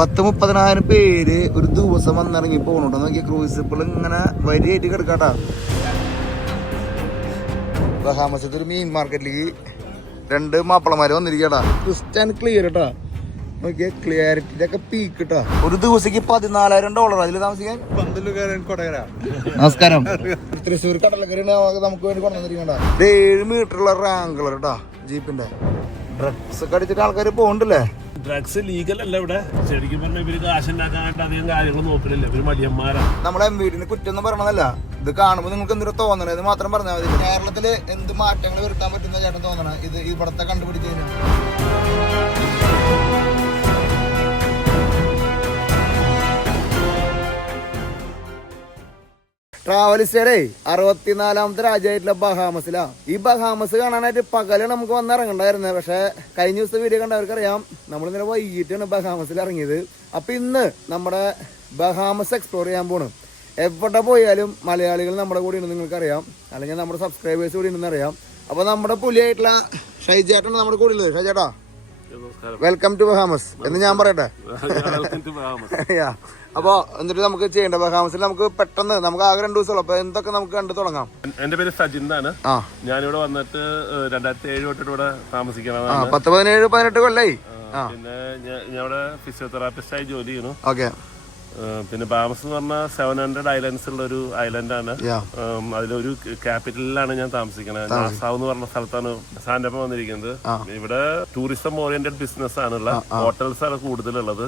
10,000-30,000 പേര് ഒരു ദിവസം വന്നിറങ്ങി പോകണുണ്ടോ നോക്കിയ ക്രൂയിസ് ഷിപ്പിൽ ഇങ്ങനെ വരിയായിട്ട് കിടക്കാട്ടാ. ബഹാമസത്തെ ഒരു മീൻ മാർക്കറ്റിലേക്ക് 2 മാപ്പിളമാര് വന്നിരിക്കട്ടാ. ക്രിസ്റ്റ്യൻ ക്ലിയർ കേട്ടാ, നോക്കിയ ക്ലിയാരിറ്റിയുടെ ഒക്കെ പീക്ക് കിട്ടാ. ഒരു ദിവസക്ക് $14,000 അതിൽ താമസിക്കാൻ. നമസ്കാരം. തൃശ്ശൂർ കടലക്കറി നമുക്ക് വേണ്ടി കൊണ്ടുവന്നിരിക്കണ്ട. 7 മീറ്ററുള്ള റാങ്കുലർ കേട്ടാ ജീപ്പിന്റെ. ഡ്രഗ്സ് ഒക്കെ അടിച്ചിട്ട് ആൾക്കാർ പോകണ്ടല്ലേ. ഡ്രഗ്സ് ലീഗൽ അല്ല ഇവിടെ. ശരിക്കും പറഞ്ഞാൽ ഇവര് കാശുണ്ടാക്കാനായിട്ട് അധികം കാര്യങ്ങൾ നോക്കണില്ല. ഇവര് മടിയന്മാരാണ്. നമ്മളെ വീടിന് കുറ്റൊന്നും പറഞ്ഞതല്ല, ഇത് കാണുമ്പോൾ നിങ്ങൾക്ക് എന്തൊരു തോന്നണേ ഇത് മാത്രം പറഞ്ഞാൽ മതി. കേരളത്തില് എന്ത് മാറ്റങ്ങൾ വരുത്താൻ പറ്റുന്ന ചേട്ടൻ തോന്നണ ഇത് ഇവിടത്തെ കണ്ടുപിടിച്ചതിന്. ട്രാവലിസ്റ്റേ 64ാമത്തെ രാജ്യമായിട്ടുള്ള ബഹാമസിലാ. ഈ ബഹാമസ് കാണാനായിട്ട് പകല് നമുക്ക് വന്നിറങ്ങണ്ടായിരുന്നത്. പക്ഷെ കഴിഞ്ഞ ദിവസത്തെ വീഡിയോ കണ്ടവർക്കറിയാം നമ്മളിങ്ങനെ വൈകിട്ടാണ് ബഹാമസിൽ ഇറങ്ങിയത്. അപ്പൊ ഇന്ന് നമ്മുടെ ബഹാമസ് എക്സ്പ്ലോർ ചെയ്യാൻ പോണ്. എവിടെ പോയാലും മലയാളികൾ നമ്മുടെ കൂടെ ഉണ്ടെന്ന് നിങ്ങൾക്കറിയാം, അല്ലെങ്കിൽ നമ്മുടെ സബ്സ്ക്രൈബേഴ്സ് കൂടി ഉണ്ടെന്ന് അറിയാം. അപ്പൊ നമ്മുടെ പുലിയായിട്ടുള്ള ഷൈജേട്ടാണ് നമ്മുടെ കൂടെ ഉള്ളത്. ഷൈജേട്ടാ വെൽക്കം ടു ബഹാമസ് എന്ന് ഞാൻ പറയട്ടെ. അപ്പൊ എന്നിട്ട് നമുക്ക് ചെയ്യേണ്ട ബഹാമസിൽ നമുക്ക് പെട്ടെന്ന് നമുക്ക് ആകെ 2 ദിവസമുള്ളൂ. അപ്പൊ എന്തൊക്കെ നമുക്ക് കണ്ടു തുടങ്ങാം. എന്റെ പേര് സജിൻ എന്നാണ്. ഞാനിവിടെ വന്നിട്ട് 2007 തൊട്ടിട്ട് ഇവിടെ താമസിക്കണം. 17-18 കൊല്ലായി. പിന്നെ ഞാൻ ഇവിടെ ഫിസിയോതെറാപ്പിസ്റ്റ് ആയി ജോലി ചെയ്യുന്നു. ഓക്കെ. പിന്നെ ബാമസ് എന്ന് പറഞ്ഞാൽ 700 ഐലൻഡ്സ് ഉള്ള ഒരു ഐലൻഡാണ്. അതിലൊരു ക്യാപിറ്റലിലാണ് ഞാൻ താമസിക്കുന്നത്. നാസാവ് എന്ന് പറഞ്ഞ സ്ഥലത്താണ് സാന്റപ്പം വന്നിരിക്കുന്നത്. ഇവിടെ ടൂറിസം ഓറിയന്റഡ് ബിസിനസ് ആണുള്ള. ഹോട്ടൽസ് ആണ് കൂടുതലുള്ളത്.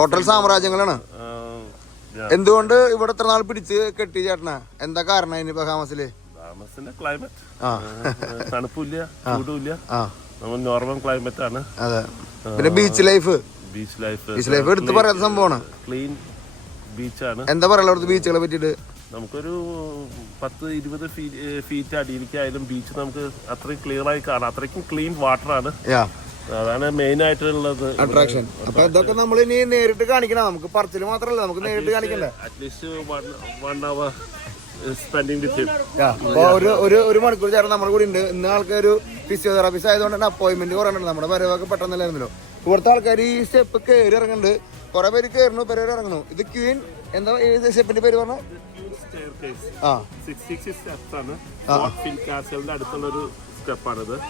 ഹോട്ടൽ സാമ്രാജ്യങ്ങളാണ്. എന്തുകൊണ്ട് ഇവിടെ ഇത്ര നാൾ പിടിച്ച് കെട്ടി ചേട്ടനാ? എന്താ കാരണം അതിന് ബഹാമസില്? ബാമസിന്റെ ക്ലൈമറ്റ് തണുപ്പില്ല, ചൂടുമില്ല, നമ്മൾ നോർമൽ ക്ലൈമറ്റ് ആണ്. അതെ. പിന്നെ ബീച്ച് ലൈഫ് എടുത്ത് പറയാത്ത സംഭവമാണ്. ക്ലീൻ ബീച്ചാണ്. എന്താ പറയാ അവിടുത്തെ ബീച്ചുകളെ പറ്റിട്ട്? നമുക്കൊരു 10-20 ഫീറ്റ് അടിയിലേക്കായാലും ബീച്ച് നമുക്ക് അത്രയും ക്ലിയർ ആയി കാണാം. അത്രയ്ക്കും ക്ലീൻ വാട്ടർ ആണ്. അതാണ് മെയിൻ ആയിട്ടുള്ളത് അട്രാക്ഷൻ. അപ്പൊ ഇതൊക്കെ നമ്മൾ ഇനി നേരിട്ട് കാണിക്കണം. നമുക്ക് പറച്ചില് മാത്രമല്ല, നമുക്ക് നേരിട്ട് കാണിക്കണ്ടേ. At least 1 hour spending with him. അപ്പൊ ഒരു മണിക്കൂർ ചേർന്ന് നമ്മുടെ കൂടി ഉണ്ട്. ഇന്ന് ആൾക്കാർ ഫിസിയോതെറാപ്പിസ്റ്റ് ആയതുകൊണ്ട് തന്നെ അപ്പോയിന്റ്മെന്റ് കുറവുണ്ട്. നമ്മുടെ വരവൊക്കെ പെട്ടെന്നല്ലായിരുന്നല്ലോ. ഇവിടുത്തെ ആൾക്കാർ ഈ സ്റ്റെപ്പ് കയറി ഇറങ്ങുന്നുണ്ട്. കുറെ പേര് കയറുന്നു, പേര് ഇറങ്ങുന്നു. ഇത് ക്വീൻ എന്താ ഏത് സ്റ്റെപ്പിന്റെ പേര് പറഞ്ഞ?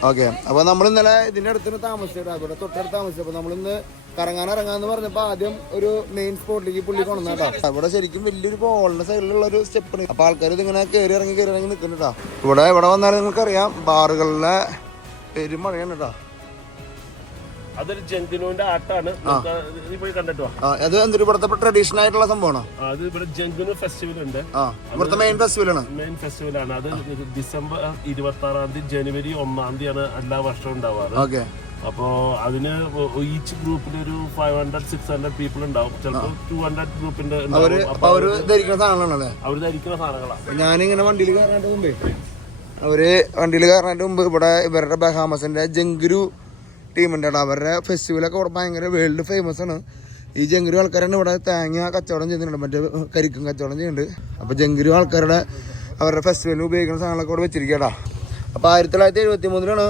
ഓക്കെ. അപ്പൊ നമ്മൾ ഇന്നലെ ഇതിന്റെ അടുത്ത് താമസിച്ചിട്ട് ഇവിടെ തൊട്ടടുത്ത് താമസിച്ചു. അപ്പൊ നമ്മളിന്ന് കറങ്ങാൻ ഇറങ്ങാന്ന് പറഞ്ഞപ്പോ ആദ്യം ഒരു മെയിൻ സ്പോട്ടിലേക്ക് പുള്ളി കൊണ്ടുവന്നാട്ടാ. ഇവിടെ ശരിക്കും വലിയൊരു ബോളിന്റെ സൈഡിലുള്ള ഒരു സ്റ്റെപ്പ്. അപ്പൊ ആൾക്കാർ ഇതിങ്ങനെ കയറി ഇറങ്ങി നിൽക്കുന്നുണ്ടാ. ഇവിടെ വന്നാലും നിങ്ങൾക്കറിയാം ബാറുകളിലെ പെരുമഴയാണ് കേട്ടോ. അതൊരു ജംഗിനുവിന്റെ ആട്ടാണ്. കണ്ടിട്ടോ അത് എന്തൊരു ഇവിടുത്തെ ട്രഡീഷണൽ ആയിട്ടുള്ള സംഭവമാണ്. അത് ഇവിടെ ജംഗിനു ഫെസ്റ്റിവൽ ഉണ്ട്. ഇവിടുത്തെ മെയിൻ ഫെസ്റ്റിവൽ ആണ്. അത് ഡിസംബർ 26 ജനുവരി 1 എല്ലാ വർഷവും ഉണ്ടാവാറ്. അപ്പോ അതിന് ഈച്ച് ഗ്രൂപ്പിൽ ഒരു 500-600 പീപ്പിൾ ഉണ്ടാവും. ചിലപ്പോൾ 200 ഗ്രൂപ്പിന്റെ അവര് ധരിക്കുന്ന സാധനങ്ങളാണ്. ഞാനിങ്ങനെ വണ്ടിയിൽ കയറാനായിട്ട് മുമ്പ് ഇവിടെ ഇവരുടെ ബഹാമസിന്റെ ജംഗിരു ടീമുണ്ട്. അവരുടെ ഫെസ്റ്റിവലൊക്കെ ഇവിടെ ഭയങ്കര വേൾഡ് ഫേമസ് ആണ്. ഈ ജംഗിരു ആൾക്കാരാണ് ഇവിടെ തേങ്ങ കച്ചവടം ചെയ്യുന്നുണ്ട്, മറ്റേ കരിക്കും കച്ചവടം ചെയ്യുന്നുണ്ട്. അപ്പോൾ ജംഗിരു ആൾക്കാരുടെ അവരുടെ ഫെസ്റ്റിവലിന് ഉപയോഗിക്കുന്ന സാധനങ്ങളൊക്കെ ഇവിടെ വെച്ചിരിക്കട്ടാ. അപ്പോൾ 1973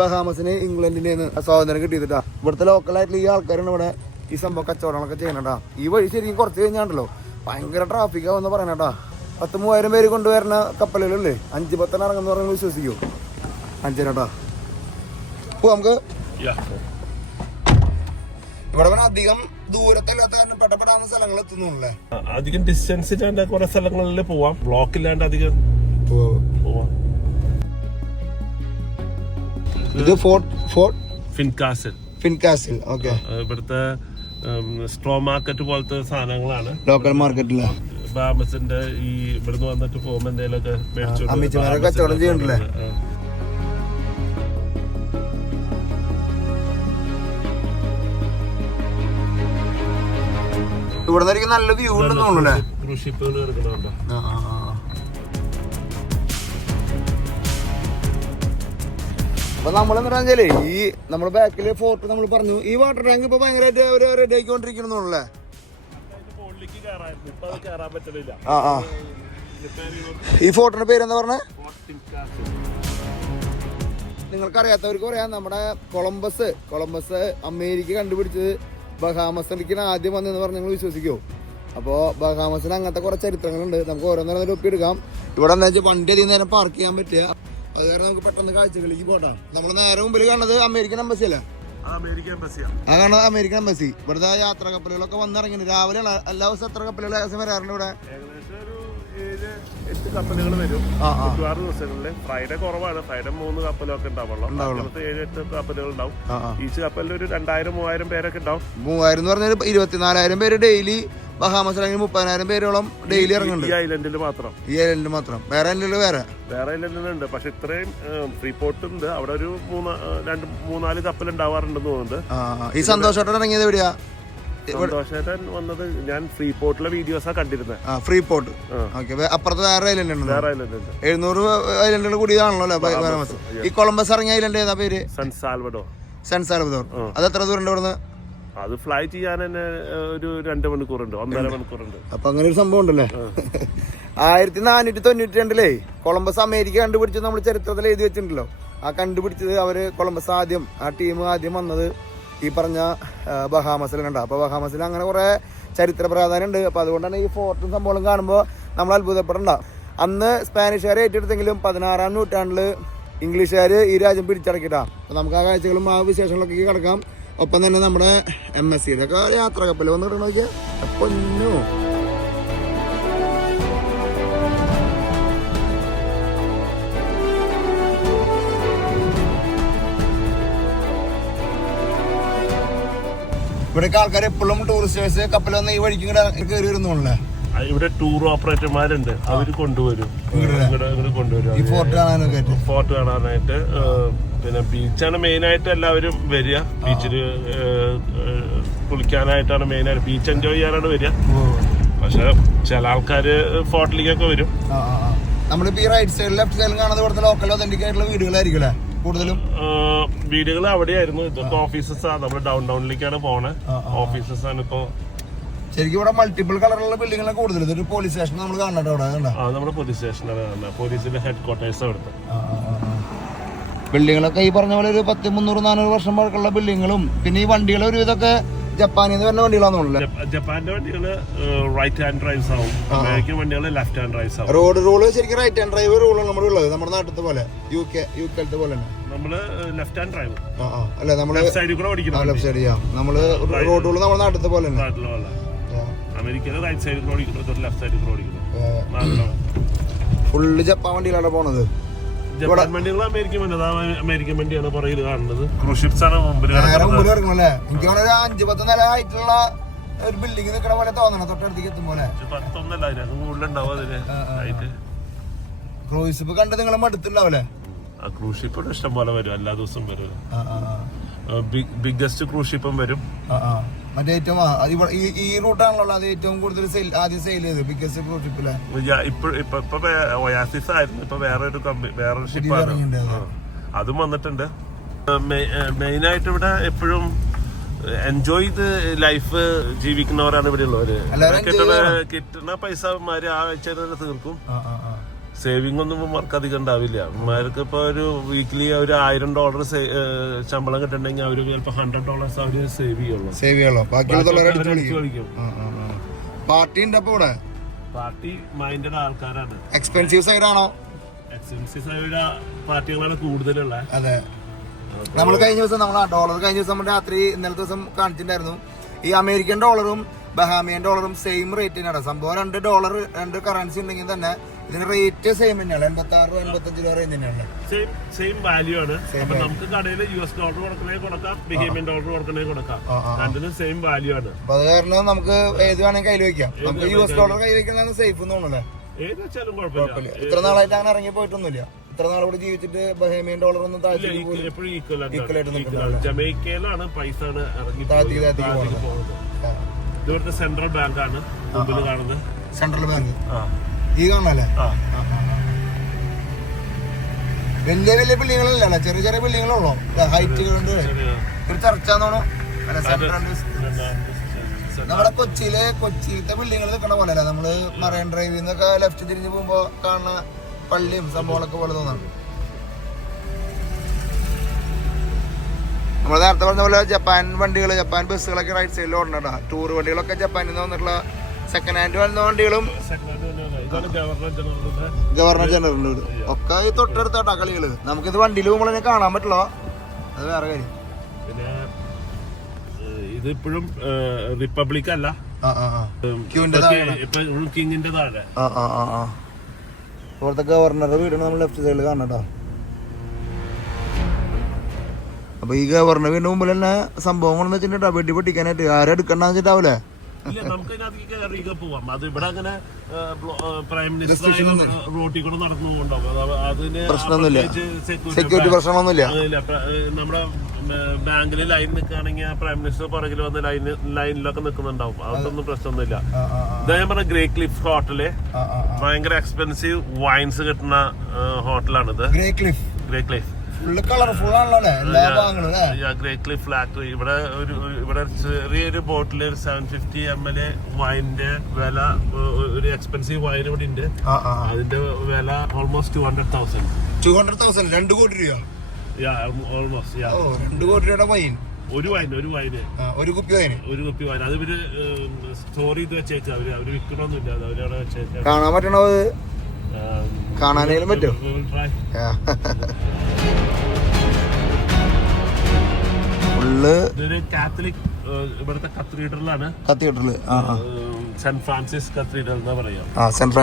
ബഹാമസിന് ഇംഗ്ലണ്ടിൻ്റെ സ്വാതന്ത്ര്യം കിട്ടിയിട്ടാ. ഇവിടുത്തെ ലോക്കലായിട്ടുള്ള ഈ ആൾക്കാരാണ് ഇവിടെ ഈ സംഭവം കച്ചവടങ്ങളൊക്കെ ചെയ്യണട്ടാ. ഈ വഴി ശരിക്കും കുറച്ച് കഴിഞ്ഞാണ്ടല്ലോ ഭയങ്കര ട്രാഫിക് ആവുമെന്ന് പറയണട്ടാ. 10,000-3000 പേര് കൊണ്ടുവരുന്ന കപ്പലുകളല്ലേ 5-10 ഇറങ്ങുന്ന പറഞ്ഞ് വിശ്വസിക്കുമോ? 5 കേട്ടാ. നമുക്ക് ഇവിടെ അധികം ദൂരത്തല്ലാത്ത പെട്ടപ്പെടാവുന്ന സ്ഥലങ്ങൾ എത്തുന്നുണ്ടല്ലേ. അധികം ഡിസ്റ്റൻസ് ഇല്ലാണ്ട് കുറെ സ്ഥലങ്ങളിൽ പോവാം. ബ്ലോക്ക് ഇല്ലാണ്ട് അധികം പോവാം. ഇത് ഫിൻകാസിൽ. ഓക്കെ. ഇവിടുത്തെ സ്ട്രോ മാർക്കറ്റ് പോലത്തെ സാധനങ്ങളാണ്. ലോക്കൽ മാർക്കറ്റില് ബാമസിന്റെ ഈ ഇവിടുന്ന് വന്നിട്ട് പോകുമ്പോ എന്തെങ്കിലുമൊക്കെ മേടിച്ചു കച്ചവടം ചെയ്യണ്ടല്ലേ. ഇവിടെ നിന്നായിരിക്കും നല്ല വ്യൂ ഉണ്ടെന്ന് തോന്നുന്നു. അപ്പൊ നമ്മളെന്താ വെച്ചാലേ ഈ നമ്മുടെ ബാക്കിലെ ഫോർട്ട് നമ്മൾ പറഞ്ഞു. ഈ വാട്ടർ ടാങ്ക് ഇപ്പൊ ഭയങ്കരമായിട്ട് റെഡി ആയിക്കൊണ്ടിരിക്കണമെന്നുള്ളേ. ഈ ഫോർട്ടിന്റെ പേരെന്താ പറഞ്ഞേ? നിങ്ങൾക്കറിയാത്തവർക്ക് പറയാം. നമ്മുടെ കൊളംബസ് അമേരിക്ക കണ്ടുപിടിച്ചത് ബഹാമസിലേക്ക് ആദ്യം വന്നെന്ന് പറഞ്ഞ് നിങ്ങൾ വിശ്വസിക്കുമോ? അപ്പോൾ ബഹാമസിന് അങ്ങനത്തെ കുറച്ച് ചരിത്രങ്ങളുണ്ട്. നമുക്ക് ഓരോന്നോരോന്നും ഒപ്പിയെടുക്കാം. ഇവിടെ എന്താ വെച്ചാൽ വണ്ടി അധികം നേരം പാർക്ക് ചെയ്യാൻ പറ്റുക. അത് കാരണം നമുക്ക് പെട്ടെന്ന് കാഴ്ചകളിലേക്ക് പോട്ടാം. നമ്മൾ നേരെ മുമ്പിൽ കാണുന്നത് അമേരിക്കൻ എംബസി അല്ലേ? ആ കാണുന്നത് അമേരിക്കൻ എംബസി. ഇവിടുത്തെ യാത്രാ കപ്പലുകളൊക്കെ വന്നിറങ്ങി. രാവിലെ എല്ലാ ദിവസവും എത്ര കപ്പലുകൾ ഏകദേശം വരാറുണ്ട് ഇവിടെ? 7-8 കപ്പലുകൾ വരും 6 ദിവസങ്ങളില്. ഫ്രൈഡേ കുറവാണ്. ഫ്രൈഡേ 3 കപ്പലൊക്കെ ഉണ്ടാവുള്ളൂ. 7-8 കപ്പലുകൾ ഉണ്ടാവും. ഈച്ച് കപ്പലിൽ ഒരു 2000-3000 പേരൊക്കെ ഉണ്ടാവും. 3000 എന്ന് പറഞ്ഞാൽ 24,000 പേര് ഡെയിലി ബഹാമസിൽ 30,000 പേരോളം ഡെയിലി ഇറങ്ങുന്നുണ്ട്. ഈ ഐലൻഡിൽ മാത്രം. വേറെ ഐലൻഡിൽ വേറെ ഐലൻഡിലുണ്ട്. പക്ഷെ ഇത്രയും ഫ്രീപോർട്ട് ഉണ്ട്. അവിടെ ഒരു 3-4 കപ്പൽ ഉണ്ടാവാറുണ്ടെന്ന് തോന്നുന്നുണ്ട്. ഈ സന്തോഷമായിട്ട് ഇറങ്ങിയത് എവിടെയാ? സന്തോഷേട്ടൻ വന്നത് ഞാൻ ഫ്രീപോർട്ടിലെ വീഡിയോസാ കണ്ടിരുന്നത്. ഫ്രീപോർട്ട് അപ്പുറത്ത് വേറെ ഐലൻഡ് ഉണ്ട്. 700 ഐലൻഡുകൾ കൂടിയതാണല്ലോ ബഹാമസ്. ഈ കൊളംബസ് ഇറങ്ങിയ ഐലൻഡ് ഏതാ പേര്? San Salvador. അത് എത്ര ദൂരം ഉണ്ട് ഇവിടുന്ന്? അത് ഫ്ലൈ ചെയ്യാൻ തന്നെ ഒരു 2 മണിക്കൂറുണ്ട്, 1.5 മണിക്കൂറുണ്ട്. അപ്പൊ അങ്ങനെ ഒരു സംഭവം ഉണ്ടല്ലേ. 1492 കൊളംബസ് അമേരിക്ക കണ്ടുപിടിച്ചത് നമ്മൾ ചരിത്രത്തിൽ എഴുതി വെച്ചിട്ടുണ്ടല്ലോ. ആ കണ്ടുപിടിച്ചത് അവര് കൊളംബസ് ആദ്യം ആ ടീം ആദ്യം വന്നത് ഈ പറഞ്ഞ ബഹാമസിലുണ്ട്. അപ്പോൾ ബഹാമസിൽ അങ്ങനെ കുറേ ചരിത്ര പ്രാധാന്യം ഉണ്ട്. അപ്പോൾ അതുകൊണ്ടാണ് ഈ ഫോർട്ടും സംഭവം കാണുമ്പോൾ നമ്മൾ അത്ഭുതപ്പെടണ്ട. അന്ന് സ്പാനിഷുകാരെ ഏറ്റെടുത്തെങ്കിലും 16-ാം നൂറ്റാണ്ടിൽ ഇംഗ്ലീഷുകാർ ഈ രാജ്യം പിടിച്ചടക്കിയിട്ടാണ്. അപ്പോൾ നമുക്ക് ആ കാഴ്ചകളും ആ വിശേഷങ്ങളൊക്കെ കിടക്കാം. ഒപ്പം തന്നെ നമ്മുടെ MSCയുടെ ഒക്കെ യാത്രാ കപ്പൽ വന്ന് കിട്ടണമെങ്കിൽ പൊന്നു. ഇവിടേക്ക് ആൾക്കാർ എപ്പോഴും ടൂറിസ്റ്റേഴ്സ് കപ്പൽ വന്ന് ഈ വഴിക്ക് കയറി വരുന്നോളേ. ഇവിടെ ടൂർ ഓപ്പറേറ്റർമാരുണ്ട്. അവര് കൊണ്ടുവരും ഈ ഫോർട്ട് കാണാനൊക്കെ. ഫോർട്ട് കാണാനായിട്ട്. പിന്നെ ബീച്ചാണ് മെയിൻ ആയിട്ട് എല്ലാവരും വരിക. ബീച്ചിൽ കുളിക്കാനായിട്ടാണ് മെയിൻ ആയിട്ട്. ബീച്ച് എൻജോയ് ചെയ്യാനാണ് വരിക. പക്ഷെ ചില ആൾക്കാര് ഫോർട്ടിലേക്കൊക്കെ വരും. നമ്മളിപ്പോ ഈ റൈറ്റ് സൈഡിൽ ലെഫ്റ്റ് സൈഡിൽ കാണുന്നത് ഇവിടുത്തെ ലോക്കൽ ഒതന്റിക് ആയിട്ടുള്ള വീടുകളായിരിക്കും അല്ലേ കൂടുതലും? വീടുകൾ അവിടെയായിരുന്നു. ഇതൊക്കെ ഓഫീസസ് ആണ്. നമ്മൾ ഡൗൺ ടൗണിലേക്കാണ് പോണേ. ഓഫീസസ് ആണ് ഇപ്പൊ. ശരിക്കും ഇവിടെ മൾട്ടിപ്പിൾ കളറുള്ള ബിൽഡിങ്ങുകളാണ് കൂടുതൽ. ഇതൊരു പോലീസ് സ്റ്റേഷൻ നമ്മൾ കാണുന്നുണ്ട് അവിടെ. നമ്മുടെ പോലീസ് സ്റ്റേഷനാണ്. പോലീസിന്റെ ഹെഡ് ക്വാർട്ടേഴ്സ് അവിടുത്തെ. ബിൽഡിങ്ങുകളൊക്കെ ഈ പറഞ്ഞ പോലെ ഒരു 10-300-400 വർഷം പഴക്കമുള്ള ബിൽഡിങ്ങുകളും പിന്നെ ഈ വണ്ടികൾ ഒരു ഇതൊക്കെ ജപ്പാനിൽ നിന്ന് വരുന്ന വണ്ടികളാണെന്നുള്ളൂ. ജപ്പാന്റെ വണ്ടികള് റൈറ്റ് ഹാൻഡ് ഡ്രൈവ്സ് ആവും. അമേരിക്കൻ വണ്ടികള് ലെഫ്റ്റ് ഹാൻഡ് ഡ്രൈവ്സ് ആവും. റോഡ് റൂള് ശരിക്കും റൈറ്റ് ഹാൻഡ് ഡ്രൈവ് റൂളാണ് നമ്മുടെ ഉള്ളത്. നമ്മുടെ നാട്ടിലത്തെ പോലെ യുകെത്തെ പോലെ നമ്മള് ലെഫ്റ്റ് ഹാൻഡ് ഡ്രൈവ് അല്ല നമ്മള് സൈഡിൽ കൂടെ ഓടിക്കണം. ലെഫ്റ്റ് സൈഡ് ചെയ്യാം. നമ്മള് റോഡ് റൂള് നമ്മുടെ നാട്ടിലത്തെ പോലെ അമേരിക്കയില് റൈറ്റ് സൈഡിൽ കൂടെ ഓടിക്കണം, ലെഫ്റ്റ് സൈഡിൽ കൂടെ ഓടിക്കണം. ഫുള്ള് ജപ്പാൻ വണ്ടിയിലാണ് പോണത്. ജപ്പാൻ വണ്ടികൾ അമേരിക്കൻ വണ്ടി. അമേരിക്കൻ വണ്ടിയാണ് പുറകിൽ കാണുന്നത്. ക്രൂസ് ഷിപ്സ് ആണ് മുമ്പിൽ ഇറങ്ങണല്ലേ. എനിക്ക് ഒരു 5-10 നില ആയിട്ടുള്ള ഒരു ബിൽഡിംഗ് നിൽക്കണ പോലെ തോന്നണം തൊട്ടടുത്തേക്ക് എത്തുമ്പോലെ. 10 അതിന് കൂടുതലുണ്ടാവും. അതിന് ക്രൂസ് ഷിപ്പ് കണ്ട് നിങ്ങൾ മടുത്തുണ്ടാവല്ലേ? ക്രൂസ് ഷിപ്പ് ഇഷ്ടം പോലെ വരും. എല്ലാ ദിവസവും വരും. ബിഗ്ഗസ്റ്റ് ക്രൂസ് ഷിപ്പും വരും. മറ്റേ ഏറ്റവും ഈ റൂട്ടാണല്ലോ അത് ഏറ്റവും കൂടുതൽ ആദ്യം സെയിൽ ചെയ്ത് ബിഗ്ഗസ്റ്റ് ക്രൂസ് ഷിപ്പിലെ. ഇപ്പൊ ഒയാസിസ് ആയിരുന്നു. ഇപ്പൊ വേറൊരു ഷിപ്പാണ്. അതും വന്നിട്ടുണ്ട്. മെയിൻ ആയിട്ട് ഇവിടെ എപ്പോഴും എൻജോയ് ചെയ്ത് ലൈഫ് ജീവിക്കുന്നവരാണ് ഇവിടെ ഉള്ളവര്. കിട്ടുന്ന പൈസ ആ ആഴ്ച തന്നെ തീർക്കും. സേവിംഗ് ഒന്നും ഇവർക്ക് അധികം ഉണ്ടാവില്ല. ഇവർക്ക് ഇപ്പൊ ഒരു വീക്കിലി ഒരു $1000 ശമ്പളം കിട്ടണമെങ്കിൽ അവര് ചിലപ്പോ $100 അവര് സേവ് ചെയ്യുള്ളൂ. പാർട്ടി മൈൻഡഡ് ആൾക്കാരാണ്. എക്സ്പെൻസീവ് സൈഡ് ആണോ? എക്സ്പെൻസീവ് സൈഡ് പാർട്ടികളാണ് കൂടുതലുള്ള. അതെ. നമ്മൾ കഴിഞ്ഞ ദിവസം ഡോളർ കഴിഞ്ഞ ദിവസം രാത്രി ഇന്നലത്തെ ദിവസം കാണിച്ചിട്ടുണ്ടായിരുന്നു. ഈ അമേരിക്കൻ ഡോളറും ബഹാമിയൻ ഡോളറും സെയിം റേറ്റ് തന്നെയാണ്. സംഭവം രണ്ട് കറൻസി ഉണ്ടെങ്കിൽ തന്നെ ഇതിന് റേറ്റ് സെയിം തന്നെയാണ്. 86-85 റേഞ്ച് തന്നെയാണ്. സെയിം വാല്യൂ ആണ്. അപ്പൊ നമുക്ക് കടയിൽ US ഡോളർ കൊടുക്കണേ കൊടുക്കാം, ബഹേമിയൻ ഡോളർ കൊടുക്കണേ കൊടുക്കാം. രണ്ടിനും സെയിം വാല്യൂ ആണ്. അപ്പൊ അത് കാരണം നമുക്ക് ഏത് വേണമെങ്കിൽ കയ്യിൽ വെക്കാം. നമുക്ക് US ഡോളർ കയ്യിൽ വെക്കുന്നതാണ് സേഫ് എന്ന് തോന്നുന്നല്ലേ? ഏത് വെച്ചാലും കുഴപ്പമില്ല. ഇത്ര നാളായിട്ട് അങ്ങനെ ഇറങ്ങി പോയിട്ടൊന്നുമില്ല. ഇത്ര നാൾ ഇവിടെ ജീവിച്ചിട്ട് ബഹേമിയൻ ഡോളർ ഒന്നും എപ്പോഴും ഈക്വൽ ആയിട്ട്. ജമൈക്കയിലാണ് പൈസ ഇറങ്ങി പോകുന്നത്. ഇവിടുത്തെ സെൻട്രൽ ബാങ്ക് ആണ് മുമ്പിൽ കാണുന്നത്. സെൻട്രൽ ബാങ്ക് ഈ കാണാല്ലേ? വലിയ വലിയ ബിൽഡിങ്ങുകളല്ല, ചെറിയ ചെറിയ ബിൽഡിങ്ങുകളുള്ളൂ. ഹൈറ്റ് കൊണ്ട് ഒരു ചർച്ചാന്നോണോ അല്ല. നമ്മുടെ കൊച്ചിയിലത്തെ ബിൽഡിങ്ങൾ നിൽക്കണ പോലെ അല്ല. നമ്മള് മറൈൻ ഡ്രൈവിൽ നിന്നൊക്കെ ലെഫ്റ്റ് തിരിഞ്ഞ് പോകുമ്പോ കാണുന്ന പള്ളിയും സംഭവങ്ങളൊക്കെ പോലെ തോന്നാണ്. നമ്മൾ നേരത്തെ പറഞ്ഞ പോലെ ജപ്പാൻ വണ്ടികൾ, ജപ്പാൻ ബസ്സുകളൊക്കെ റൈറ്റ് സൈഡിൽ ഓടണടാ. ടൂർ വണ്ടികളൊക്കെ ജപ്പാനിൽ നിന്ന് വന്നിട്ടുള്ള സെക്കൻഡ് ഹാൻഡ് വന്ന വണ്ടികളും ഗവർണർ ജനറലിൻ്റെ ഒക്കെ ഈ തൊട്ടടുത്താട്ടാ കളികള്. നമുക്കിത് വണ്ടിയിൽ പോകുമ്പോൾ തന്നെ കാണാൻ പറ്റുള്ളൂ, അത് വേറെ കാര്യം. പിന്നെ ഇത് ഇപ്പോഴും റിപ്പബ്ലിക് അല്ല, കിങ്ങിന്റെ താഴെ. ഇവിടുത്തെ ഗവർണറുടെ വീടാണ് നമ്മൾ ലെഫ്റ്റ് സൈഡിൽ കാണട്ടോ. അപ്പൊ ഈ ഗവർണർ വീടിന്റെ മുമ്പിൽ തന്നെ സംഭവം എന്ന് വെച്ചിട്ടുണ്ടോ, വെടി പൊട്ടിക്കാനായിട്ട് ആരും എടുക്കണ്ടെന്ന് വെച്ചിട്ടാവൂലേ. നമുക്ക് പോവാം. അത് ഇവിടെ അങ്ങനെ പ്രൈം മിനിസ്റ്റർ റോട്ടിൽ കൂടെ നടന്നു പോകുന്നുണ്ടാവും. അതിന് പ്രശ്നമൊന്നുമില്ല, സെക്യൂരിറ്റി പ്രശ്നമൊന്നുമില്ല. നമ്മുടെ ബാങ്കില് ലൈൻ നിൽക്കുകയാണെങ്കിൽ പ്രൈം മിനിസ്റ്റർ പുറകിൽ വന്ന് ലൈനിലൊക്കെ നിൽക്കുന്നുണ്ടാവും. അതൊന്നും പ്രശ്നമൊന്നുമില്ല. ഇതാ ഞാൻ പറഞ്ഞ ഗ്രേ ക്ലിഫ് ഹോട്ടല്, ഭയങ്കര എക്സ്പെൻസീവ് വൈൻസ് കിട്ടുന്ന ഹോട്ടലാണിത്. Grey Cliff Grey Cliff factory. ഇവിടെ ചെറിയൊരു ബോട്ടിൽ 750 ml വൈനിന്റെ വില, ഒരു എക്സ്പെൻസീവ് വൈൻ ഇവിടെ ഉണ്ട്. അതിന്റെ വില ഓൾമോസ്റ്റ് 200,000. 2 കോടി രൂപ. ഓൾമോസ്റ്റ് 2 കോടി രൂപയുടെ വൈൻ. ഒരു കുപ്പി വൈൻ. അത് ഇവര് സ്റ്റോർ ചെയ്ത് വെച്ചേക്കാം. അവര് വിൽക്കണമൊന്നുമില്ല, അവരവിടെ വെച്ചേക്കാം. കാണാൻ പറ്റണത് കാണാനേലും പറ്റും. കാത്തലിക് ഇവിടുത്തെ കത്തീഡ്രലാണ്. സെന്റ് ഫ്രാൻസിസ് കത്തീഡ്രൽ എന്നാ പറയാ. സെന്റ്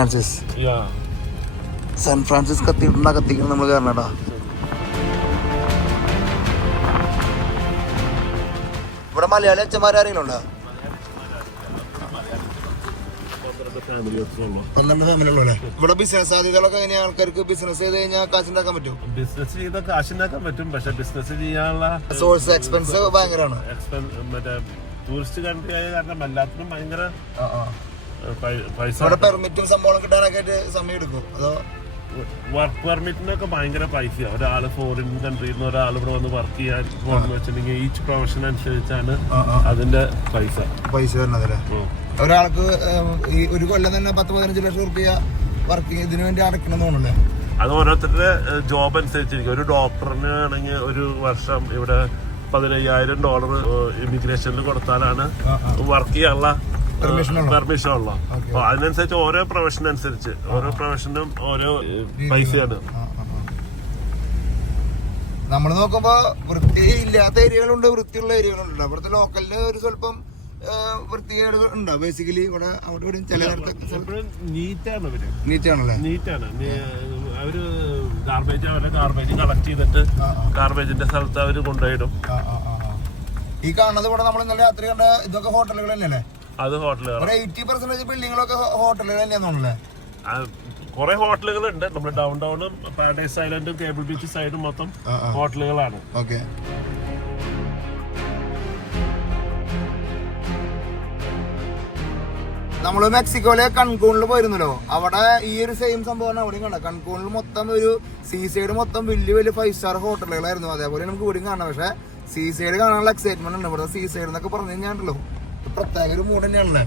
ഫ്രാൻസിസ് കത്തീഡ്രലിനാ കത്തിക്കണം നമ്മൾ കാരണടാ. ഇവിടെ മലയാളി അച്ഛന്മാരെങ്കിലും ഉണ്ടോ? 12 ഫാമിലിയുള്ളൂ. ഇവിടെ ബിസിനസ് സാധ്യതകളൊക്കെ എങ്ങനെയാ? ആൾക്കാർക്ക് ബിസിനസ് ചെയ്ത് കഴിഞ്ഞാൽ കാശുണ്ടാക്കാൻ പറ്റും. ബിസിനസ് ചെയ്ത കാശുണ്ടാക്കാൻ പറ്റും, പക്ഷെ ബിസിനസ് ചെയ്യാനുള്ള സോഴ്സ് എക്സ്പെൻസ് ഭയങ്കരമാണ്. മറ്റേ ടൂറിസ്റ്റ് കൺട്രി ആയ കാരണം എല്ലാത്തിനും ഭയങ്കര പൈസ. പെർമിറ്റും സംഭവം കിട്ടാനൊക്കെ ആയിട്ട് സമയം എടുക്കും. അതോ വർക്ക് പെർമിറ്റിനൊക്കെ ഭയങ്കര പൈസയാണ്. ഒരാള് ഫോറിൻ കൺട്രിയിൽ നിന്ന് ഒരാൾ ഇവിടെ വന്ന് വർക്ക് ചെയ്യാൻ പോകണമെന്ന് വെച്ചിട്ടുണ്ടെങ്കിൽ ഈച്ച് പ്രൊഫഷൻ അനുസരിച്ചാണ് അതിന്റെ പൈസ വരുന്നതല്ലേ. ഒരാൾക്ക് ഈ ഒരു കൊല്ലം തന്നെ 10-15 ലക്ഷം റുപ്യ വർക്ക് ഇതിനു വേണ്ടി അടയ്ക്കണം തോന്നുന്നല്ലേ. അത് ഓരോരുത്തരുടെ ജോബ് അനുസരിച്ചിരിക്കും. ഒരു ഡോക്ടറിന് ആണെങ്കിൽ ഒരു വർഷം ഇവിടെ $15,000 ഇമിഗ്രേഷനിൽ കൊടുത്താലാണ് വർക്ക് ചെയ്യാനുള്ള പെർമിഷൻ ഉള്ള. അപ്പൊ അതിനനുസരിച്ച് ഓരോ പ്രൊഫഷൻ അനുസരിച്ച് ഓരോ പ്രൊഫഷനും ഓരോ പൈസയാണ്. നമ്മൾ നോക്കുമ്പോ വൃത്തി ഇല്ലാത്ത ഏരിയകളുണ്ട്, വൃത്തിയുള്ള ഏരിയകളുണ്ട്. അവിടുത്തെ ലോക്കലിന് ഒരു സ്വല്പം വൃത്തികേട് ഉണ്ടോ? ബേസിക്കലി ഇവിടെ അവിടെ ചില നീറ്റാണ്. അവര് ഗാർബേജ് കളക്ട് ചെയ്തിട്ട് ഗാർബേജിന്റെ സ്ഥലത്ത് അവര് കൊണ്ടുപോയിടും. ഈ കാണുന്നത് ഇവിടെ നമ്മൾ ഇന്നലെ രാത്രി കണ്ട ഇതൊക്കെ ഹോട്ടലുകൾ തന്നെയല്ലേ? അത് ഹോട്ടലുകൾ. 80% ബിൽഡിങ്ങുകളൊക്കെ ഹോട്ടലുകൾ തന്നെയാണെന്നുള്ളേ. കുറെ ഹോട്ടലുകളുണ്ട്. നമ്മുടെ ഡൗൺ ടൗണും പാരഡൈസ് ഐലൻഡും കേബിൾ ബീച്ച് സൈഡും മൊത്തം ഹോട്ടലുകളാണ്. ഓക്കെ. നമ്മള് മെക്സിക്കോയിലെ കൺകൂണിൽ പോയിരുന്നല്ലോ. അവിടെ ഈ ഒരു സെയിം സംഭവമാണ് അവിടെയും കണ്ട. കൺകൂണിൽ മൊത്തം ഒരു സീ സൈഡ് മൊത്തം വലിയ 5 സ്റ്റാർ ഹോട്ടലുകളായിരുന്നു. അതേപോലെ നമുക്ക് ഇവിടെയും കാണാം. പക്ഷെ സീ സൈഡ് കാണാനുള്ള എക്സൈറ്റ്മെന്റ് ഉണ്ട്. ഇവിടെ സീ സൈഡ് എന്നൊക്കെ പറഞ്ഞു കഴിഞ്ഞാണല്ലോ പ്രത്യേക ഒരു മൂഡ് തന്നെയാണല്ലേ.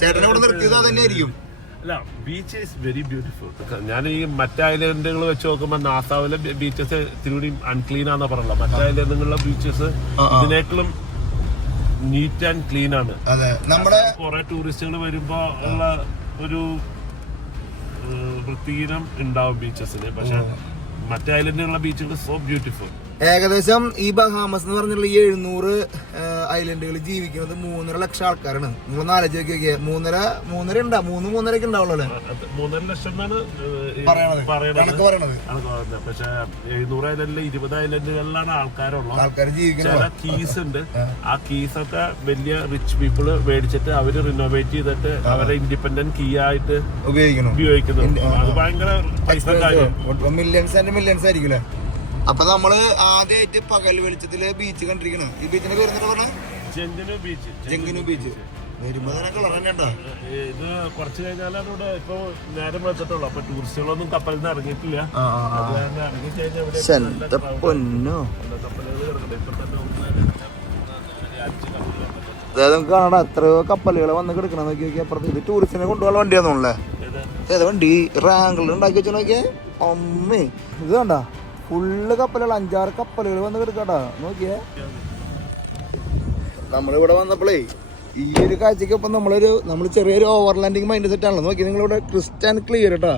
ചേട്ടനെ ഇവിടെ നിർത്തിയത് അത് തന്നെയായിരിക്കും. അല്ല, ബീച്ച് ഈസ് വെരി ബ്യൂട്ടിഫുൾ. ഞാൻ ഈ മറ്റേ ഐലൻഡുകൾ വെച്ച് നോക്കുമ്പോൾ നാസാവിലെ ബീച്ചസ് ഇത്തിരി അൺക്ലീൻ ആണെന്നാ പറയല. മറ്റേ ഐലൻഡുകളിലെ ബീച്ചസ് ഇതിനേക്കാളും നീറ്റ് ആൻഡ് ക്ലീൻ ആണ്. കുറെ ടൂറിസ്റ്റുകൾ വരുമ്പോ ഉള്ള ഒരു വൃത്തിഹീനം ഉണ്ടാവും ബീച്ചസിന്. പക്ഷെ മറ്റേ ഐലൻഡുകളിലെ ബീച്ചുകൾ സോ ബ്യൂട്ടിഫുൾ. ഏകദേശം ഈ ബഹാമസ് എന്ന് പറഞ്ഞിട്ടുള്ള 700 ഐലൻഡുകൾ ജീവിക്കുന്നത് 3.5 ലക്ഷം ആൾക്കാരാണ്. നിങ്ങൾ ആലോചിച്ച് നോക്കിയൊക്കെ. 3.5 ഉണ്ടാ 3-3.5 ഉണ്ടാവുള്ളൂ അല്ലേ? 3.5 ലക്ഷം എന്നാണ് പറയണത്. പക്ഷെ 700 ഐലൻഡില് 20 ഐലൻഡുകളിലാണ് ആൾക്കാരുള്ളത്. ആൾക്കാർ ജീവിക്കുന്നത്. ചില കീസ് ഉണ്ട്. ആ കീസൊക്കെ വലിയ റിച്ച് പീപ്പിള് മേടിച്ചിട്ട് അവര് റിനോവേറ്റ് ചെയ്തിട്ട് അവരെ ഇൻഡിപെൻഡന്റ് കീ ആയിട്ട് ഉപയോഗിക്കുന്നു. അത് ഭയങ്കര പൈസ കാര്യം. മില്യൺസ് ആൻഡ് മില്യൺസ് ആയിരിക്കും. അപ്പൊ നമ്മള് ആദ്യമായിട്ട് പകൽ വെളിച്ചത്തില് ബീച്ച് കണ്ടിരിക്കണം. ഈ ബീച്ചിന്റെ പേര് എന്താ പറഞ്ഞ? ജംഗിനു ബീച്ച്. വരുമ്പോ തന്നെ കളർ തന്നെ ഉണ്ടോ? ഇത് കുറച്ച് കഴിഞ്ഞാലാണ് ഇവിടെ ഇപ്പൊ നേരം വെച്ചിട്ടുള്ളൂ. അപ്പൊ ടൂറിസ്റ്റുകളൊന്നും കപ്പലിൽ നിന്ന് ഇറങ്ങിയിട്ടില്ല. കാണാ എത്രയോ കപ്പലുകൾ വന്ന് കിടക്കണം. നോക്കി നോക്കി അപ്പുറത്ത്. ഇത് ടൂറിസ്റ്റിനെ കൊണ്ടുപോകാൻ വണ്ടിയാന്നോളേ. ഏതാ വണ്ടി? റാങ്കിൾ ഉണ്ടാക്കി വെച്ചാൽ നോക്കിയേ. അമ്മേ, ഇത് കണ്ടാ ഫുള്ള് കപ്പലുകൾ 5-6 കപ്പലുകൾ വന്ന് കിടക്കാട്ടാ. നോക്കിയേ, നമ്മളിവിടെ വന്നപ്പോഴേ ഈ ഒരു കാഴ്ചക്ക് ഇപ്പം നമ്മൾ ചെറിയൊരു ഓവർലാൻഡിങ് മൈൻഡ് സെറ്റ് ആണല്ലോ. നോക്കി നിങ്ങളിവിടെ ക്രിസ്റ്റൽ ക്ലിയർ കേട്ടാ.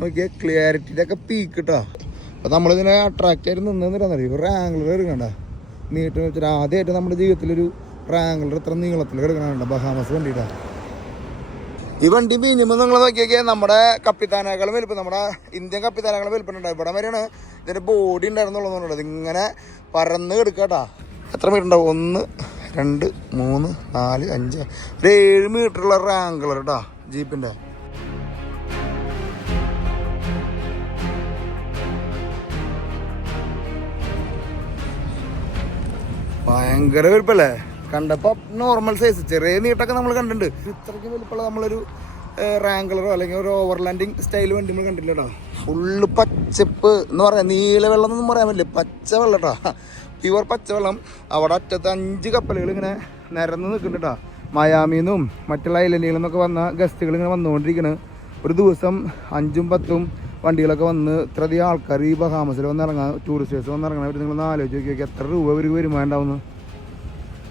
നോക്കിയേ, ക്ലിയാരിറ്റിയുടെ ഒക്കെ പീക്ക് കിട്ടാ. അപ്പം നമ്മളിതിനെ അട്രാക്റ്റ് ആയിട്ട് നിന്നിരുന്നറിയോ, ഒരു ആംഗിളർ എടുക്കണ്ട നീട്ട് വെച്ചിട്ട്. ആദ്യമായിട്ട് നമ്മുടെ ജീവിതത്തിലൊരു റാംഗിളർ ഇത്ര നീളത്തിൽ കിടക്കണുണ്ട് ബഹാമസ് വണ്ടിയിട്ടാ. ഈ വണ്ടി മിനിമം നിങ്ങൾ നോക്കിയൊക്കെ നമ്മുടെ കപ്പിത്താനേക്കാളും വലുപ്പം, നമ്മുടെ ഇന്ത്യൻ കപ്പിത്താനേക്കാളും വലുപ്പമുണ്ടാവും. ഇവിടെ വരെയാണ് ഇതിൻ്റെ ബോഡി ഉണ്ടായിരുന്നുള്ളതെന്നുള്ളത്. ഇതിങ്ങനെ പരന്ന് കിടക്കാട്ടാ. എത്ര മീറ്റർ ഉണ്ടാവും? 1, 2, 3, 4, 5, ഒരു 7 മീറ്ററുള്ള റാംഗിളർ കേട്ടാ ജീപ്പിൻ്റെ. ഭയങ്കര വലുപ്പല്ലേ, കണ്ടപ്പോൾ നോർമൽ സൈസ്. ചെറിയ നീട്ടൊക്കെ നമ്മൾ കണ്ടിട്ടുണ്ട്. ഇത്രയ്ക്ക് വലുപ്പമുള്ള നമ്മളൊരു റാംഗിളറോ അല്ലെങ്കിൽ ഒരു ഓവർലാൻഡിങ് സ്റ്റൈൽ വണ്ടി നമ്മൾ കണ്ടില്ല കേട്ടോ. ഫുള്ള് പച്ചപ്പ് എന്ന് പറയാം, നീല വെള്ളം എന്നൊന്നും പറയാൻ പറ്റില്ല, പച്ച വെള്ളം കേട്ടോ, പ്യുവർ പച്ചവെള്ളം. അവിടെ അറ്റത്ത് 5 കപ്പലുകൾ ഇങ്ങനെ നിരന്ന് നിൽക്കുന്നുണ്ട് കേട്ടോ. മയാമിന്നും മറ്റുള്ള ഐലൻഡുകളിൽ നിന്നൊക്കെ വന്ന ഗസ്റ്റുകൾ ഇങ്ങനെ വന്നുകൊണ്ടിരിക്കുന്നത്. ഒരു ദിവസം 5ഉം 10ഉം വണ്ടികളൊക്കെ വന്ന് ഇത്രയധികം ആൾക്കാർ ഈ ബഹാമസിൽ വന്നിറങ്ങാൻ, ടൂറിസ്റ്റേഴ്സ് വന്നിറങ്ങാൻ. അവർ നിങ്ങളൊന്ന് ആലോചിച്ച് നോക്കിയൊക്കെ എത്ര രൂപ ഇവർക്ക് വരുമാനം ഉണ്ടാവുന്നു.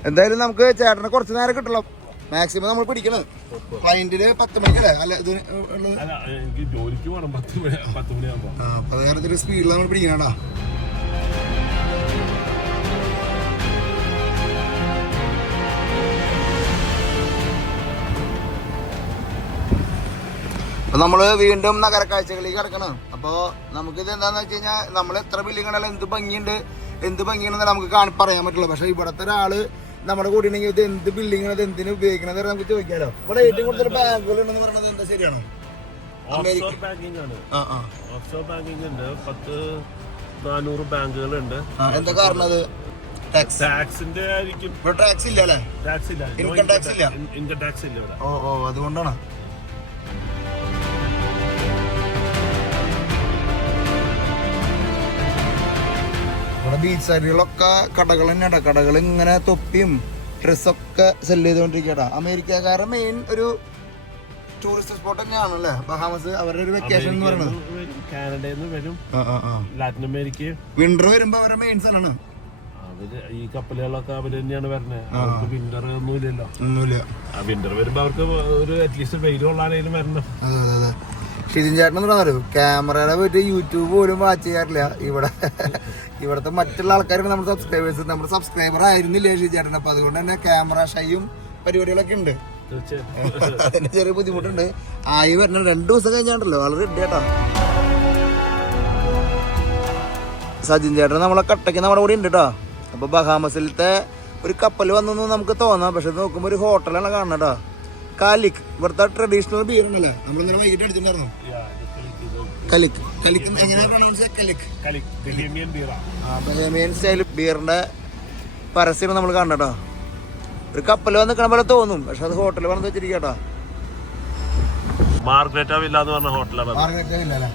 എന്തായാലും നമുക്ക് ചേട്ടനെ കുറച്ച് നേരം കിട്ടണം. മാക്സിമം നമ്മൾ പിടിക്കണം. ക്ലയന്റിന് 10 മണിക്കല്ലേ അല്ല ഇത് അത് കാരണത്തിൽ സ്പീഡിൽ നമ്മൾ പിടിക്കണടാ. അപ്പോൾ നമ്മൾ വീണ്ടും നഗരക്കാഴ്ചകളിലേക്ക് കിടക്കണം. അപ്പോൾ നമുക്കിത് എന്താണെന്ന് വെച്ച് കഴിഞ്ഞാൽ നമ്മൾ എത്ര ബില്ലിങ്ങുണ്ടല്ലോ, എന്ത് ഭംഗിയുണ്ടെന്ന് നമുക്ക് പറയാൻ പറ്റുള്ളൂ. പക്ഷേ ഇവിടുത്തെ ഒരാൾ നമ്മുടെ കൂടെ ഉണ്ടെങ്കിൽ ഇത് എന്ത് ബിൽഡിംഗ് ആണ്, എന്തിനു ഉപയോഗിക്കണത് നമുക്ക് ചോദിക്കാലോ. ഇവിടെ ഏറ്റവും കൂടുതൽ ബാങ്കുകൾ ഉണ്ടെന്ന് പറയുന്നത് എന്താ ശരിയാണോ? ബാങ്കുകളുണ്ട്. എന്താ കാരണം? അത് ടാക്സിന്റെ ആയിരിക്കും. ടാക്സ് ഇല്ല അല്ലേ? ഇൻകം ടാക്സ് ഇല്ല. ഇൻകം ടാക്സ് ഇല്ല. ഓ അതുകൊണ്ടാണ്. ഇവിടെ ബീച്ച് സൈഡുകളൊക്കെ കടകൾ തന്നെയാ. കടകൾ ഇങ്ങനെ തൊപ്പിയും ഡ്രസ്സൊക്കെ സെല് ചെയ്തുകൊണ്ടിരിക്കട്ടാ. അമേരിക്കക്കാരുടെ മെയിൻ ഒരു ടൂറിസ്റ്റ് സ്പോട്ട് തന്നെയാണല്ലേ ബഹാമസ്. അവരുടെ ഒരു വെക്കേഷൻ എന്ന് പറയുന്നത്. കാനഡയിൽ നിന്ന് വരും, ലാറ്റിൻ അമേരിക്ക വിന്റർ വരുമ്പോ അവരുടെ മെയിൻ സ്ഥലമാണ്. ഈ കപ്പലുകളൊക്കെ അവര് തന്നെയാണ് വരുന്നത്. അവർക്ക് വിന്റർ ഒന്നുമില്ലല്ലോ. വിന്റർ വരുമ്പോ അവർക്ക് ഒരു അറ്റ്ലീസ്റ്റ് വെയിൽ കൊള്ളാനും വരണം. അതെ. ഷിജിൻ ചേട്ടൻ എന്ന് പറഞ്ഞാലോ ക്യാമറയുടെ പോയിട്ട് യൂട്യൂബ് പോലും വാച്ച് ചെയ്യാറില്ല. ഇവിടുത്തെ മറ്റുള്ള ആൾക്കാരാണ് നമ്മുടെ സബ്സ്ക്രൈബേഴ്സ്. നമ്മുടെ സബ്സ്ക്രൈബർ ആയിരുന്നില്ലേ ഷിജിൻ ചേട്ടൻ. അപ്പൊ അതുകൊണ്ട് തന്നെ ക്യാമറ ഷൈയും പരിപാടികളൊക്കെ ഉണ്ട്. അതിന്റെ ചെറിയ ബുദ്ധിമുട്ടുണ്ട്. ആയി വരണം 2 ദിവസം കഴിഞ്ഞാണ്ടല്ലോ വളരെ ഇട്ടേട്ടാ. സജിൻ ചേട്ടൻ നമ്മളെ കട്ടയ്ക്ക് നമ്മുടെ കൂടെ ഉണ്ട് കേട്ടോ. അപ്പൊ ബഹാമസിലത്തെ ഒരു കപ്പൽ വന്നു നമുക്ക് തോന്നാം. പക്ഷെ നോക്കുമ്പോ ഒരു ഹോട്ടലാണ് കാണുന്നത് കേട്ടോ. കാലിക്, ഇവിടുത്തെ ട്രഡീഷണൽ ബിയർ ഉണ്ടല്ലേ, നമ്മളിങ്ങനെ വൈകിട്ട് അടിച്ചിട്ടുണ്ടായിരുന്നു. ബഹേമിയൻ സ്റ്റൈൽ ബിയറിന്റെ പരസ്യം നമ്മൾ കാണണം കേട്ടോ. ഒരു കപ്പൽ വന്ന് നിൽക്കണ പോലെ തോന്നും, പക്ഷെ അത് ഹോട്ടൽ വന്ന് വെച്ചിരിക്കട്ടോ. മാർഗ്രറ്റ വില്ല എന്ന് പറഞ്ഞ ഹോട്ടലാണ്. മാർഗ്രറ്റ വില്ല അല്ലേ?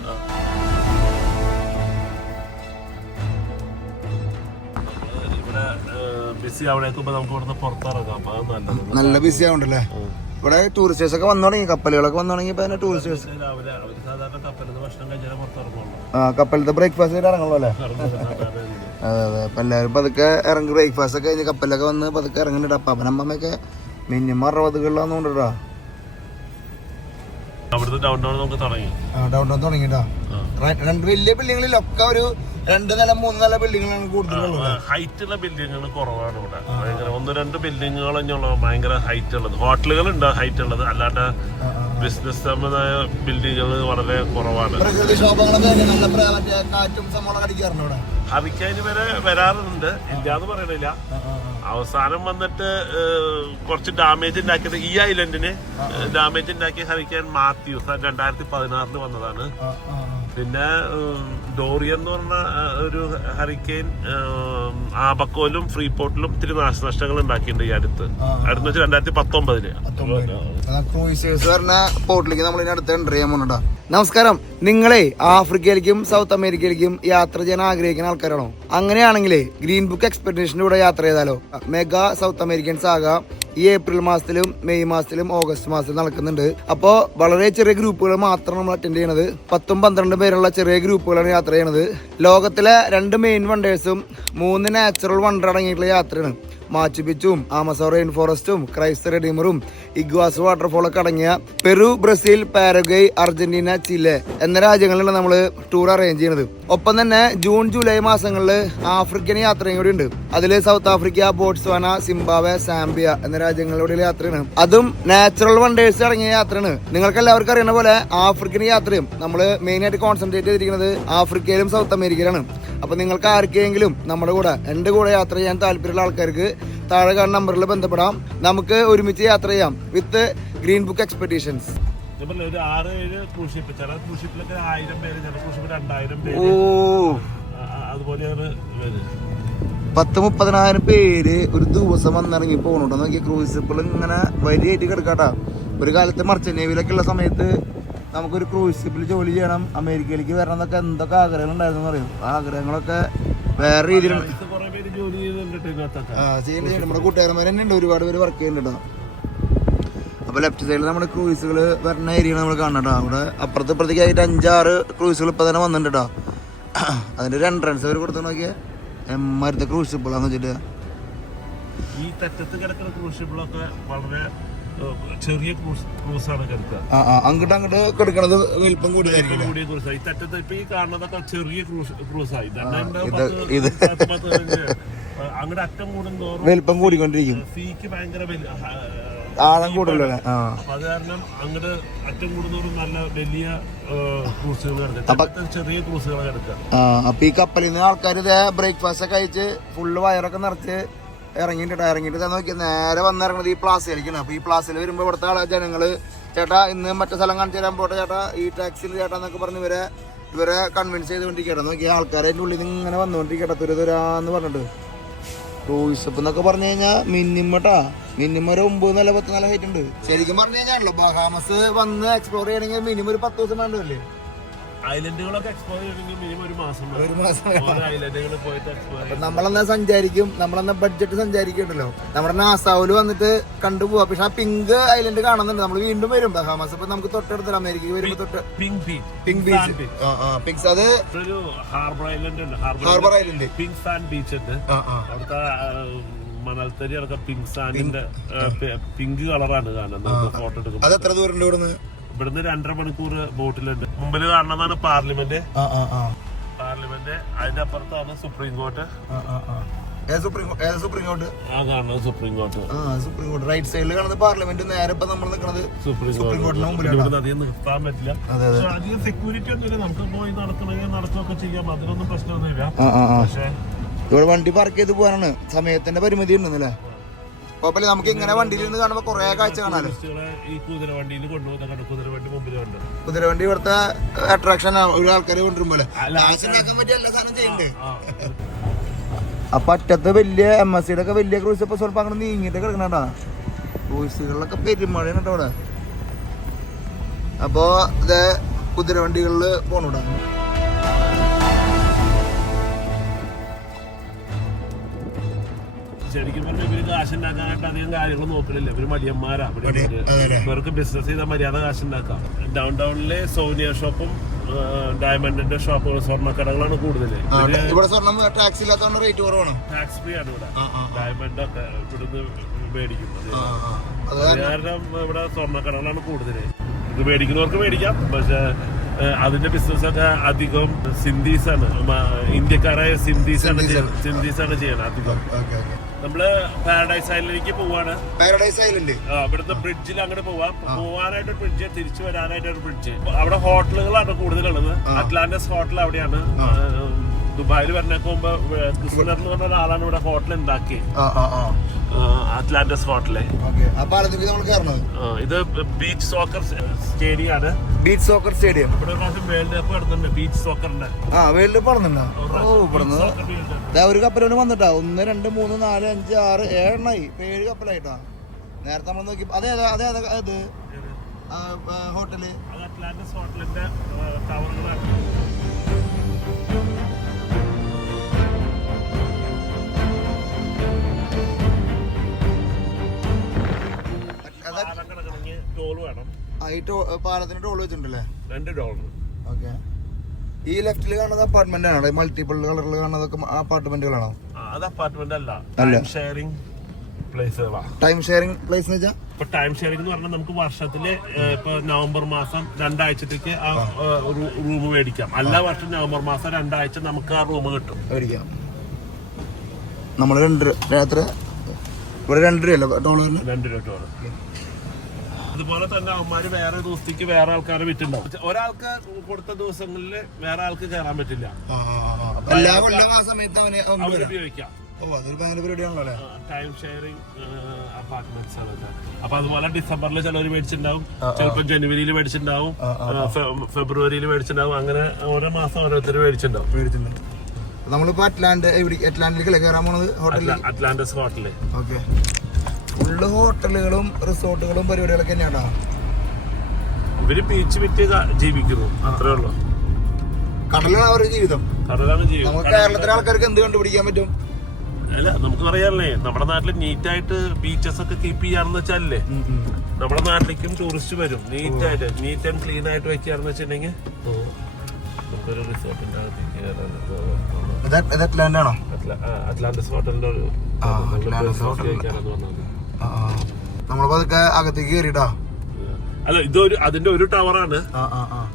ബിസി അവിടേക്ക് നമുക്ക് ഇവിടുന്ന് പുറത്തിറങ്ങാം. നല്ല ബിസി ആവുണ്ടല്ലേ. ഇവിടെ ടൂറിസ്റ്റേഴ്സ് ഒക്കെ വന്നു തുടങ്ങി, കപ്പലുകളൊക്കെ വന്നു തുടങ്ങി. ഇപ്പൊ ടൂറിസ്റ്റേഴ്സ് കപ്പലത്തെ ബ്രേക്ക്ഫാസ്റ്റ് ഇറങ്ങുള്ളൂ അല്ലേ? അതെ. അപ്പൊ എല്ലാവരും പതുക്കെ ഇറങ്ങി ബ്രേക്ക്ഫാസ്റ്റ് ഒക്കെ കഴിഞ്ഞ് കപ്പലൊക്കെ വന്ന് പതുക്കെ ഇറങ്ങുന്നുണ്ട്. അപ്പൊ അപ്പനമ്മയൊക്കെ മിനിമം 60 കൊണ്ടുണ്ടാ. ഡൗൺ ടൗൺ തുടങ്ങിട്ടാ. 2 വലിയ ബിൽഡിങ്ങളിലൊക്കെ ഒരു 2 നില 3 നില ബിൽഡിങ്ങുകളാണ് കൂടുതലുള്ളത്. ഹൈറ്റുള്ള ബിൽഡിങ്ങുകൾ കുറവാണ് ഇവിടെ. 1-2 ബിൽഡിങ്ങുകൾ തന്നെയുള്ള ഭയങ്കര ഹൈറ്റ് ഉള്ളത്. ഹോട്ടലുകൾ ഉണ്ട് ഹൈറ്റ് ഉള്ളത്, അല്ലാണ്ട് ബിസിനസ് സംബന്ധമായ ബിൽഡിങ്ങുകൾ വളരെ കുറവാണ്. ഹറിക്കേന് വരെ വരാറുണ്ട്, ഇല്ലാന്ന് പറയണില്ല. അവസാനം വന്നിട്ട് കുറച്ച് ഡാമേജ് ഉണ്ടാക്കിയത് ഈ ഐലൻഡിന് ഡാമേജ് ഉണ്ടാക്കിയ ഹറിക്കേൻ മാത്യൂസ് 2016 വന്നതാണ്. പിന്നെ ഡോറിയൻ എന്ന് പറഞ്ഞ ഒരു ഹറിക്കെയിൻ ആബക്കോലും ഫ്രീപോർട്ടിലും ഇത്തിരി നാശനഷ്ടങ്ങൾ ഉണ്ടാക്കിയിട്ടുണ്ട് ഈ അടുത്ത് വെച്ചാൽ 2019. പോർട്ടിലേക്ക് നമ്മൾ അടുത്ത് എൻ്റർ ചെയ്യാൻ പോകുന്നുണ്ടോ. നമസ്കാരം. നിങ്ങളെ ആഫ്രിക്കയിലേക്കും സൗത്ത് അമേരിക്കയിലേക്കും യാത്ര ചെയ്യാൻ ആഗ്രഹിക്കുന്ന ആൾക്കാരാണോ? അങ്ങനെയാണെങ്കിലേ ഗ്രീൻ ബുക്ക് എക്സ്പെഡിഷൻ്റെ കൂടെ യാത്ര ചെയ്താലോ. മെഗാ സൗത്ത് അമേരിക്കൻ സാഗ ഈ ഏപ്രിൽ മാസത്തിലും മെയ് മാസത്തിലും ഓഗസ്റ്റ് മാസത്തിലും നടക്കുന്നുണ്ട്. അപ്പോൾ വളരെ ചെറിയ ഗ്രൂപ്പുകൾ മാത്രം നമ്മൾ അറ്റൻഡ് ചെയ്യണത്. 10-12 പേരുള്ള ചെറിയ ഗ്രൂപ്പുകളാണ് യാത്ര ചെയ്യണത്. ലോകത്തിലെ 2 മെയിൻ വണ്ടേഴ്സും 3 നാച്ചുറൽ വണ്ടർ അടങ്ങിയിട്ടുള്ള യാത്രയാണ്. മാച്ചു പിച്ചും ആമസോൺ റെയിൻ ഫോറസ്റ്റും ക്രൈസ്റ്റ് റെഡീമറും ഇഗ്വാസ് വാട്ടർഫോളൊക്കെ അടങ്ങിയ പെറു, ബ്രസീൽ, പാരഗ്വേ, അർജന്റീന, ചിലെ എന്ന രാജ്യങ്ങളിലാണ് നമ്മൾ ടൂർ അറേഞ്ച് ചെയ്യുന്നത്. ഒപ്പം തന്നെ ജൂൺ ജൂലൈ മാസങ്ങളിൽ ആഫ്രിക്കൻ യാത്രയും കൂടി ഉണ്ട്. അതിൽ south Africa, Botswana, Zimbabwe, Zambia എന്ന രാജ്യങ്ങളിലൂടെ യാത്രയാണ്. അതും നാച്ചുറൽ വണ്ടേഴ്സ് അടങ്ങിയ യാത്രയാണ്. നിങ്ങൾക്ക് എല്ലാവർക്കും അറിയുന്ന പോലെ ആഫ്രിക്കൻ യാത്രയും നമ്മൾ മെയിനായിട്ട് കോൺസെൻട്രേറ്റ് ചെയ്തിരിക്കുന്നത് ആഫ്രിക്കയിലും സൗത്ത് അമേരിക്കയിലാണ്. അപ്പോൾ നിങ്ങൾക്ക് ആർക്കെങ്കിലും നമ്മുടെ കൂടെ എൻ്റെ കൂടെ യാത്ര ചെയ്യാൻ താല്പര്യമുള്ള ആൾക്കാർക്ക് താഴെ കാണുന്ന നമ്പറിൽ ബന്ധപ്പെടാം. നമുക്ക് ഒരുമിച്ച് യാത്ര ചെയ്യാം വിത്ത് ഗ്രീൻ ബുക്ക് എക്സ്പെഡീഷൻസ്. ഒരു 6-7 ക്രൂസ് ഷിപ്പ്, ചില ക്രൂസ് ഷിപ്പിലൊക്കെ 1000 പേര്, ചില ക്രൂസ് ഷിപ്പ് 2000 പേര്, അതുപോലെയാണ് 10-30,000 പേര് ഒരു ദിവസം വന്നിറങ്ങി പോകണുണ്ടോ നോക്കിയ ക്രൂസ് ഷിപ്പുകൾ ഇങ്ങനെ വരിയായിട്ട് കിടക്കാട്ടാ. ഒരു കാലത്ത് മർച്ചന്റ് നേവിയിലൊക്കെ ഉള്ള സമയത്ത് നമുക്കൊരു ക്രൂസ് ഷിപ്പിൽ ജോലി ചെയ്യണം, അമേരിക്കയിലേക്ക് വരണം എന്നൊക്കെ എന്തൊക്കെ ആഗ്രഹങ്ങൾ ഉണ്ടായിരുന്നു അറിയും. ആ ആഗ്രഹങ്ങളൊക്കെ വേറെ രീതിയിലുണ്ട്. നമ്മുടെ കൂട്ടുകാരന്മാർ തന്നെ ഉണ്ട്, ഒരുപാട് പേര് വർക്ക് ചെയ്യുന്നുണ്ട്. അപ്പോൾ ലെഫ്റ്റ് സൈഡിൽ നമ്മുടെ ക്രൂസുകൾ വരുന്ന ഏരിയ നമ്മൾ കാണണം. അവിടെ അപ്പുറത്ത് ഇപ്പുറത്തേക്കായിട്ട് 5-6 ക്രൂസുകൾ ഇപ്പം തന്നെ വന്നിട്ടുണ്ട് കേട്ടോ. അതിൻ്റെ ഒരു എൻട്രൻസ് അവർ കൊടുത്തു നോക്കിയാൽ എമ്മാരത്തെ ക്രൂസ് ഷിപ്പുകളാന്ന് വെച്ചിട്ട്. ഈ തെറ്റത്ത് കിടക്കുന്ന ക്രൂസ് ഷിപ്പുകളൊക്കെ വളരെ ചെറിയ ക്രൂസാണ് കിടക്കുക. അങ്ങോട്ട് കിടക്കണത് വലിപ്പം കൂടിയായിരിക്കും. ഈ തെറ്റത്ത് ഇപ്പൊ ഈ കാണുന്നതൊക്കെ ചെറിയ ക്രൂസായി. അങ്ങോട്ട് അറ്റം കൂടുന്തോറും വലിപ്പം കൂടിക്കൊണ്ടിരിക്കും. സീക്ക് ഭയങ്കര ആഴം കൂടുതലല്ലേ. അത് കാരണം അങ്ങോട്ട് അറ്റം കൂടുന്നതോറും നല്ല വലിയ ക്രൂസുകൾ കിടക്കുക, ചെറിയ ക്രൂസുകൾ കിടക്കുക. അപ്പൊ ഈ കപ്പലിൽ നിന്ന് ആൾക്കാർ ഇതേ ബ്രേക്ക്ഫാസ്റ്റ് ഒക്കെ കഴിച്ച് ഫുള്ള് വയറൊക്കെ നിറച്ച് ഇറങ്ങിയിട്ട് നോക്കി നേരെ വന്നിറങ്ങുന്നത് ഈ പ്ലാസിലേക്കാണ്. അപ്പൊ ഈ പ്ലാസിൽ വരുമ്പോൾ ഇവിടുത്തെ ജനങ്ങള് ചേട്ടാ ഇന്ന് മറ്റേ സ്ഥലം കാണിച്ചു തരാൻ പോട്ടെ ചേട്ടാ, ഈ ടാക്സിയിൽ ചേട്ടാ എന്നൊക്കെ പറഞ്ഞ് ഇവരെ കൺവിൻസ് ചെയ്തുകൊണ്ടിരിക്കട്ടെ. നോക്കി ആൾക്കാരെ അതിൻ്റെ ഉള്ളിൽ നിന്ന് ഇങ്ങനെ വന്നുകൊണ്ടിരിക്കട്ടെ തുരാന്ന് പറഞ്ഞിട്ട്. ക്രൂസ് ഷിപ്പ് എന്നൊക്കെ പറഞ്ഞു കഴിഞ്ഞാൽ മിനിമം ഒരു 9 നില 10 നില ഹൈറ്റ് ഉണ്ട്. ശരിക്കും പറഞ്ഞു കഴിഞ്ഞാണല്ലോ ബഹാമസ് വന്ന് എക്സ്പ്ലോർ ചെയ്യണമെങ്കിൽ മിനിമം ഒരു 10 ദിവസം വേണ്ടല്ലേ. ഐലൻഡുകളൊക്കെ എക്സ്പ്ലോർ ചെയ്യണമെങ്കിൽ മിനിമം ഒരു മാസം ഐലൻഡുകൾ പോയിട്ട് എക്സ്പ്ലോർ. നമ്മളെന്നാ സഞ്ചാരിക്കും, നമ്മളെന്നാ ബഡ്ജറ്റ് സഞ്ചാരിക്കുന്നുണ്ടല്ലോ. നമ്മുടെ നാസാവില് വന്നിട്ട് കണ്ടുപോവാ. പക്ഷെ ആ പിങ്ക് ഐലൻഡ് കാണുന്നുണ്ട്. നമ്മൾ വീണ്ടും വരും ബഹാമസ്. ഇപ്പൊ നമുക്ക് തൊട്ടടുത്ത് അമേരിക്കക്ക് വരുമ്പോ തൊട്ട് പിങ്ക് ബീച്ച് അത് ഒരു ഹാർബർ ഐലൻഡ് ഉണ്ട്. Harbour island pink sand beach ഉണ്ട്. അവിടുത്തെ മണൽത്തരി അടക്കം പിങ്ക് സാൻഡിന്റെ പിങ്ക് കളറാണ് കാണുന്നത്. ഫോട്ടോ എടുക്കും. അത് എത്ര ദൂരം ഉണ്ട് ഇവിടുന്ന്? ഇവിടുന്ന് 2.5 മണിക്കൂർ ബോട്ടിലുണ്ട്. മുമ്പിൽ കാണുന്നതാണ് പാർലമെന്റ്. അതിന്റെ അപ്പുറത്താണ് supreme court. Supreme court supreme court right സൈഡിൽ കാണുന്നത് പാർലമെന്റ്. നേരെ ഇപ്പൊ നമ്മൾ നിൽക്കുന്നത് സുപ്രീം കോർട്ടിന് മുമ്പിലാണ്. അധികം നിർത്താൻ പറ്റില്ല. അധികം സെക്യൂരിറ്റി ഒന്നുമില്ല. നമുക്ക് പോയി നടക്കുകയൊക്കെ ചെയ്യാം. അതിനൊന്നും പ്രശ്നമൊന്നുമില്ല. പക്ഷേ ഇവിടെ വണ്ടി പാർക്ക് ചെയ്ത് പോകാനാണ് സമയത്തിന്റെ പരിമിതി ഉണ്ടെന്നല്ലേ. കുഴപ്പമില്ല, നമുക്ക് ഇങ്ങനെ വണ്ടിയിൽ നിന്ന് കാണുമ്പോ കൊറേ കാഴ്ച കാണാലോ. ഈ കുതിരവണ്ടിയിൽ കൊണ്ടുപോകുന്ന കുതിരവണ്ടി മുമ്പിലുണ്ട്. കുതിരവണ്ടി ഇവിടുത്തെ അട്രാക്ഷൻ ഒരു ആൾക്കാരെ കൊണ്ടുവരുമ്പോലെ പറ്റിയ എല്ലാ സാധനം ചെയ്യുന്നുണ്ട്. അപ്പൊ അറ്റത്ത് വലിയ MSC ഒക്കെ വലിയ ക്രൂസ് ഇപ്പൊ സ്വല്പം അങ്ങനെ നീങ്ങിട്ട് കിടക്കണ ക്രൂസുകളിലൊക്കെ പെരുമഴയാണ് കേട്ടോ ഇവിടെ. അപ്പൊ ഇത് കുതിരവണ്ടികളില് പോണൂടാ. ശരിക്കും പറഞ്ഞാൽ ഇവര് കാശുണ്ടാക്കാനായിട്ട് അധികം കാര്യങ്ങൾ നോക്കണില്ല. ഇവര് മടിയന്മാരാ. ഇവർക്ക് ബിസിനസ് ചെയ്താൽ മര്യാദ കാശുണ്ടാക്കാം. ഡൗൺ ടൗണിലെ സോനിയ ഷോപ്പും ഡയമണ്ടിന്റെ ഷോപ്പുകൾ, സ്വർണ്ണക്കടകളാണ് കൂടുതൽ. ടാക്സ് ഫ്രീ ആണ് ഇവിടെ. ഡയമണ്ട് ഒക്കെ ഇവിടുന്ന് മേടിക്കും. കാരണം ഇവിടെ സ്വർണ്ണക്കടകളാണ് കൂടുതൽ. ഇത് മേടിക്കുന്നവർക്ക് മേടിക്കാം. പക്ഷെ അതിന്റെ ബിസിനസ് ഒക്കെ അധികം സിന്ധീസാണ്, ഇന്ത്യക്കാരായ സിന്ധീസാണ് ചെയ്യണത് അധികം. നമ്മള് പാരഡൈസ് ഐലൻഡിലേക്ക് പോവാണ്. പാരഡൈസ് ഐലൻഡ് ഇവിടുത്തെ ബ്രിഡ്ജിൽ അങ്ങോട്ട് പോവാനായിട്ട് ബ്രിഡ്ജ്, തിരിച്ചു വരാനായിട്ട് ഒരു ബ്രിഡ്ജ്. അവിടെ ഹോട്ടലുകളാണ് കൂടുതലുള്ളത്. അറ്റ്ലാന്റിസ് ഹോട്ടൽ അവിടെയാണ്. ദുബായിൽ വരണേക്ക് മുമ്പ് ക്രിസ്മർ എന്ന് പറഞ്ഞ ഒരാളാണ് ഇവിടെ ഹോട്ടൽ ഉണ്ടാക്കി. Atlantis hotel. ഇത് ബീച്ച് സോക്കർ സ്റ്റേഡിയം ആണ്. ബീച്ച് സോക്കർ സ്റ്റേഡിയം ഇവിടെ വേൾഡ് കപ്പ് നടത്തുന്നുണ്ട്. ബീച്ച് സോക്കറിന്റെ വേൾഡ് കപ്പ് നടന്നുണ്ടോ? ഒരു കപ്പലോട് വന്നിട്ടാ 1 2 3 4 5 6 7 7 കപ്പലായിട്ടാ നേരത്തെ നമ്മൾ നോക്കി. അതെ ഹോട്ടല് അറ്റ്ലാന്റിസ് ഹോട്ടലിന്റെ ടവറുകളാണ്. ടോൾ വേണം. ഈ പാലത്തിന് ടോൾ വെച്ചിട്ടുണ്ടല്ലേ? $2. ഓക്കെ. ഈ ലെഫ്റ്റിൽ കാണുന്നത് അപ്പാർട്ട്മെന്റ് ആണോ? മൾട്ടിപ്പിൾ കളറിൽ കാണുന്നതൊക്കെ അപ്പാർട്ട്മെന്റുകളാണോ? അത് അപ്പാർട്ട്മെന്റ് അല്ല, ഷെയറിംഗ് പ്ലേസുകളാണ്. ടൈം ഷെയറിംഗ് പ്ലേസ് എന്ന് വെച്ചാൽ ഇപ്പൊ ടൈം ഷെയറിംഗ് എന്ന് പറഞ്ഞാൽ നമുക്ക് വർഷത്തില് ഇപ്പൊ നവംബർ മാസം 2 ആഴ്ചത്തേക്ക് ആ റൂം മേടിക്കാം. എല്ലാ വർഷം നവംബർ മാസം 2 ആഴ്ച നമുക്ക് ആ റൂം കിട്ടും, മേടിക്കാം. നമ്മൾ 2 രാത്രി ഇവിടെ 2 രൂപയല്ലേ ടോളറിന്? 2 രൂപ ടോളർ. അതുപോലെ തന്നെ അവന്മാര് വേറെ ദിവസത്തേക്ക് വേറെ ആൾക്കാരെ വിറ്റുണ്ടാവും. ഒരാൾക്ക് കൊടുത്ത ദിവസങ്ങളിൽ വേറെ ആൾക്ക് കയറാൻ പറ്റില്ല. അവര് ഉപയോഗിക്കാം. ടൈം ഷെയറിംഗ് അപ്പാർട്ട്മെന്റ്സ് ആണ്. അപ്പൊ അതുപോലെ ഡിസംബറിൽ ചിലവർ മേടിച്ചിട്ടുണ്ടാവും, ചിലപ്പോൾ ജനുവരിയിൽ മേടിച്ചിട്ടുണ്ടാവും, ഫെബ്രുവരിയിൽ മേടിച്ചിട്ടുണ്ടാവും. അങ്ങനെ ഓരോ മാസം ഓരോരുത്തർ മേടിച്ചിട്ടുണ്ടാവും. നമ്മളിപ്പോ അറ്റ്ലാന്റിലേക്കല്ലേ കയറാൻ പോണത്? Atlantis hotel. ഓക്കെ. ഫുള്ള് ഹോട്ടലുകളും റിസോർട്ടുകളും പരിപാടികളൊക്കെ തന്നെയാണോ? ഇവര് ബീച്ച് വിറ്റ് ജീവിക്കുന്നു, അത്രേ ഉള്ളൂ. കടലാണ് അവരുടെ ജീവിതം. കടലാണ് ജീവിതം. നമുക്ക് കേരളത്തിലെ ആൾക്കാർക്ക് എന്ത് കണ്ടുപിടിക്കാൻ പറ്റും? അല്ല, നമുക്ക് പറയാനല്ലേ, നമ്മുടെ നാട്ടില് നീറ്റായിട്ട് ബീച്ചസ് ഒക്കെ കീപ്പ് ചെയ്യാന്ന് വെച്ചാലേ നമ്മുടെ നാട്ടിലേക്കും ടൂറിസ്റ്റ് വരും. നീറ്റ് ആൻഡ് ക്ലീൻ ആയിട്ട് വെക്കാന്ന് വെച്ചിട്ടുണ്ടെങ്കിൽ നമുക്കൊരു റിസോർട്ടിന്റെ അറ്റ്ലാന്റിസ് ഹോട്ടലിന്റെ ഒരു നമ്മളിപ്പോ അതൊക്കെ അകത്തേക്ക് കയറിട്ടാ. അല്ല, അതിന്റെ ഒരു ടവറാണ്.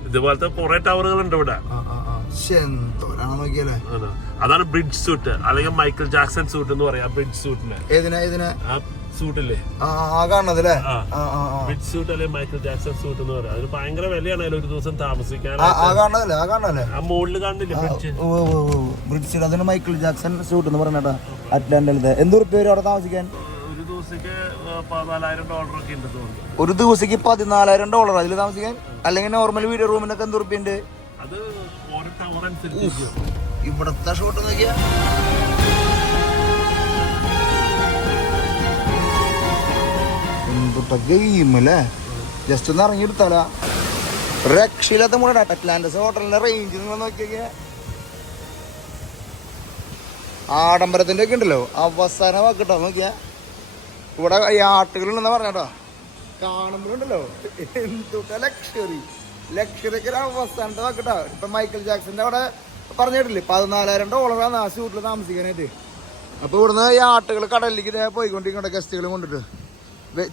ഇതുപോലത്തെ കുറെ ടവറുകൾ ഉണ്ട് ഇവിടെ. അതാണ് ബ്രിഡ്ജ് സൂട്ട്, അല്ലെങ്കിൽ മൈക്കിൾ ജാക്സൺ സൂട്ട് എന്ന് പറയാം. ബ്രിഡ്ജ് സൂട്ടിന് സൂട്ടില്ലേ കാണുന്നതല്ലേ? ബ്രിഡ്ജ് സൂട്ട് അല്ലെങ്കിൽ മൈക്കിൾ ജാക്സൺ സൂട്ട് എന്ന് പറയാം. അതിന് ഭയങ്കര വിലയാണ് ഒരു ദിവസം താമസിക്കാൻ. ആ മുകളിൽ കാണുന്നില്ല ബ്രിഡ്ജ്, അതിന് മൈക്കിൾ ജാക്സൺ സൂട്ട് എന്ന് പറഞ്ഞാ അറ്റ്ലാന്റിലത്തെ. എന്ത് റുപ്യ വരും അവിടെ താമസിക്കാൻ? ഒരു ദിവസത്തേക്ക് $14,000 ഒക്കെ ഉണ്ട് തോന്നുന്നു. ഒരു ദിവസത്തേക്ക് $14,000 അതിൽ താമസിക്കാൻ? അല്ലെങ്കിൽ നോർമൽ വീഡിയോ റൂമിനൊക്കെ എന്ത് റുപ്യ ഉണ്ട്? അത് ഓരോ ടവർ അനുസരിച്ച്. ഇവിടത്തെ ഷോട്ട് നോക്കിയാ ഗെയിമല്ലേ, ജസ്റ്റ് ഒന്ന് ഇറങ്ങിയെടുത്താലാ രക്ഷയില്ലാത്ത മുന്നേ. അറ്റ്ലാന്റിസ് ഹോട്ടലിന്റെ റേഞ്ച് നിങ്ങൾ നോക്കിയൊക്കെ ആഡംബരത്തിന്റെ ഒക്കെ ഉണ്ടല്ലോ, അവസാനം വാക്കിട്ടോ നോക്കിയാ. ഇവിടെ യാട്ടുകളുണ്ടെന്ന് പറഞ്ഞോ, കാണുമ്പോഴുണ്ടല്ലോ എന്തൊക്കെ ലക്ഷറിക്ക് അവസാനത്തെ വാക്കിട്ടോ. ഇപ്പൊ മൈക്കിൾ ജാക്സന്റെ അവിടെ പറഞ്ഞിട്ടില്ലേ $14,000 ആ സൂട്ടിൽ താമസിക്കാനായിട്ട്. അപ്പൊ ഇവിടുന്ന് യാട്ടുകൾ കടലിലേക്ക് ഇതേ പോയിക്കൊണ്ടിരിക്കണ്ട ഗസ്റ്റുകൾ കൊണ്ടിട്ട്.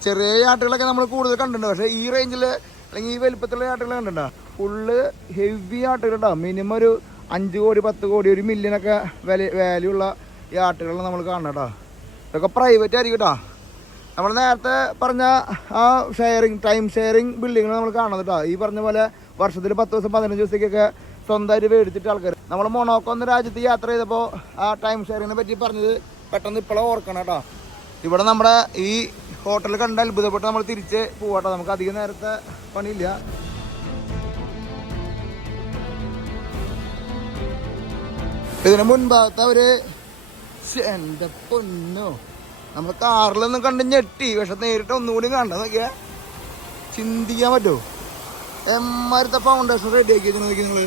ചെറിയ യാട്ടുകളൊക്കെ നമ്മൾ കൂടുതൽ കണ്ടിട്ടുണ്ട്, പക്ഷെ ഈ റേഞ്ചിൽ അല്ലെങ്കിൽ ഈ വലിപ്പത്തിലുള്ള യാട്ടുകൾ കണ്ടിട്ടുണ്ടോ? Full heavy യാട്ടുകളുണ്ടാവും. മിനിമം ഒരു 5 കോടി 10 കോടി $1 മില്യനൊക്കെ വാല്യൂ ഉള്ള യാട്ടുകൾ നമ്മൾ കാണണം കേട്ടോ. ഇതൊക്കെ പ്രൈവറ്റ് ആയിരിക്കും കേട്ടോ. നമ്മൾ നേരത്തെ പറഞ്ഞ ആ ടൈം ഷെയറിങ് ബിൽഡിങ്ങൾ നമ്മൾ കാണുന്നത് കേട്ടോ. ഈ പറഞ്ഞ പോലെ വർഷത്തിൽ 10 ദിവസം 15 ദിവസത്തേക്കൊക്കെ സ്വന്തമായിട്ട് മേടിച്ചിട്ട് ആൾക്കാർ. നമ്മൾ മൊണോക്കോ എന്ന രാജ്യത്ത് യാത്ര ചെയ്തപ്പോൾ ആ ടൈം ഷെയറിങ്ങിനെ പറ്റി പറഞ്ഞത് പെട്ടെന്ന് ഇപ്പോഴും ഓർക്കണം കേട്ടോ. ഇവിടെ നമ്മുടെ ഈ ഹോട്ടലിൽ കണ്ട് അത്ഭുതപ്പെട്ട് നമ്മൾ തിരിച്ച് പോവാട്ടോ. നമുക്ക് അധികം നേരത്തെ പണിയില്ല. ഇതിന് മുൻഭാഗത്ത് അവര് എന്റെ പൊന്നോ, നമ്മൾ കാറിലൊന്നും കണ്ട് ഞെട്ടി. പക്ഷെ നേരിട്ട് ഒന്നുകൂടി കണ്ട നോക്കിയാ ചിന്തിക്കാൻ പറ്റുമോ? എമ്മാരത്തെ ഫൗണ്ടേഷൻ റെഡി ആക്കി നോക്കി നിങ്ങള്.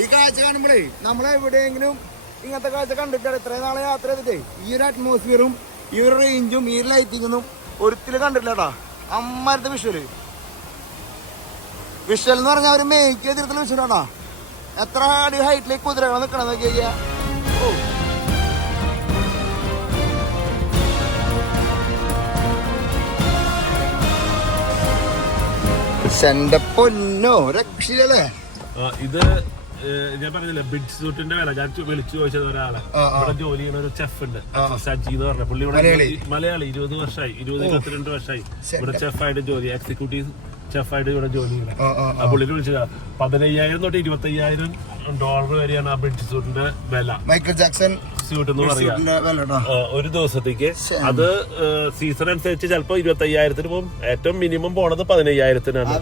ഈ കാഴ്ച കാണുമ്പോഴേ നമ്മളെവിടെയെങ്കിലും ഇങ്ങനത്തെ കാഴ്ച കണ്ടിട്ടാണ് ഇത്രയും നാളെ യാത്ര ചെയ്തിട്ടേ ഈ ഒരു അറ്റ്മോസ്ഫിയറും ഈ ഒരു റേഞ്ചും ഈ ലൈറ്റിങ്ങൊന്നും ഒരിക്കലും കണ്ടിട്ടില്ല കേട്ടാ. അമ്മാരത്തെ വിഷ്വൽ എന്ന് പറഞ്ഞാൽ അവർ മേക്ക് ചെയ്തിരുത്തുള്ള വിഷ്വലാണോ. എത്ര അടി ഹൈറ്റിലേക്ക് കുതിരകൾ നിൽക്കണം നോക്കിയാ. ഓ, എന്റെ പൊന്നോ, രക്ഷയില്ലേ. ഇത് ഞാൻ പറഞ്ഞില്ലേ ബ്രിഡ്ജ് സൂട്ടിന്റെ വില ഞാൻ വിളിച്ചു ചോദിച്ചത് ഒരാളെ. ഇവിടെ ജോലി ചെയ്യുന്ന ഒരു ചെഫ് ഉണ്ട്, സജി എന്ന് പറഞ്ഞ പുള്ളി. ഇവിടെ മലയാളി, 20 വർഷമായി, 22 വർഷമായി ഇവിടെ ചെഫായിട്ട് ജോലി, എക്സിക്യൂട്ടീവ് ചെഫായിട്ട് ഇവിടെ ജോലി ചെയ്യുന്നത്. ആ പുള്ളിനെ വിളിച്ചതാ. 15,000 തൊട്ട് $25,000 വരെയാണ് ആ ബ്രിഡ്ജ് സൂട്ടിന്റെ വില. മൈക്കിൾ ജാക്സൺ സ്യൂട്ട് എന്ന് പറയാം ഒരു ദിവസത്തേക്ക്. അത് സീസൺ അനുസരിച്ച് ചിലപ്പോ 25,000 പോകും. ഏറ്റവും മിനിമം പോണത് 15,000-നാണ്.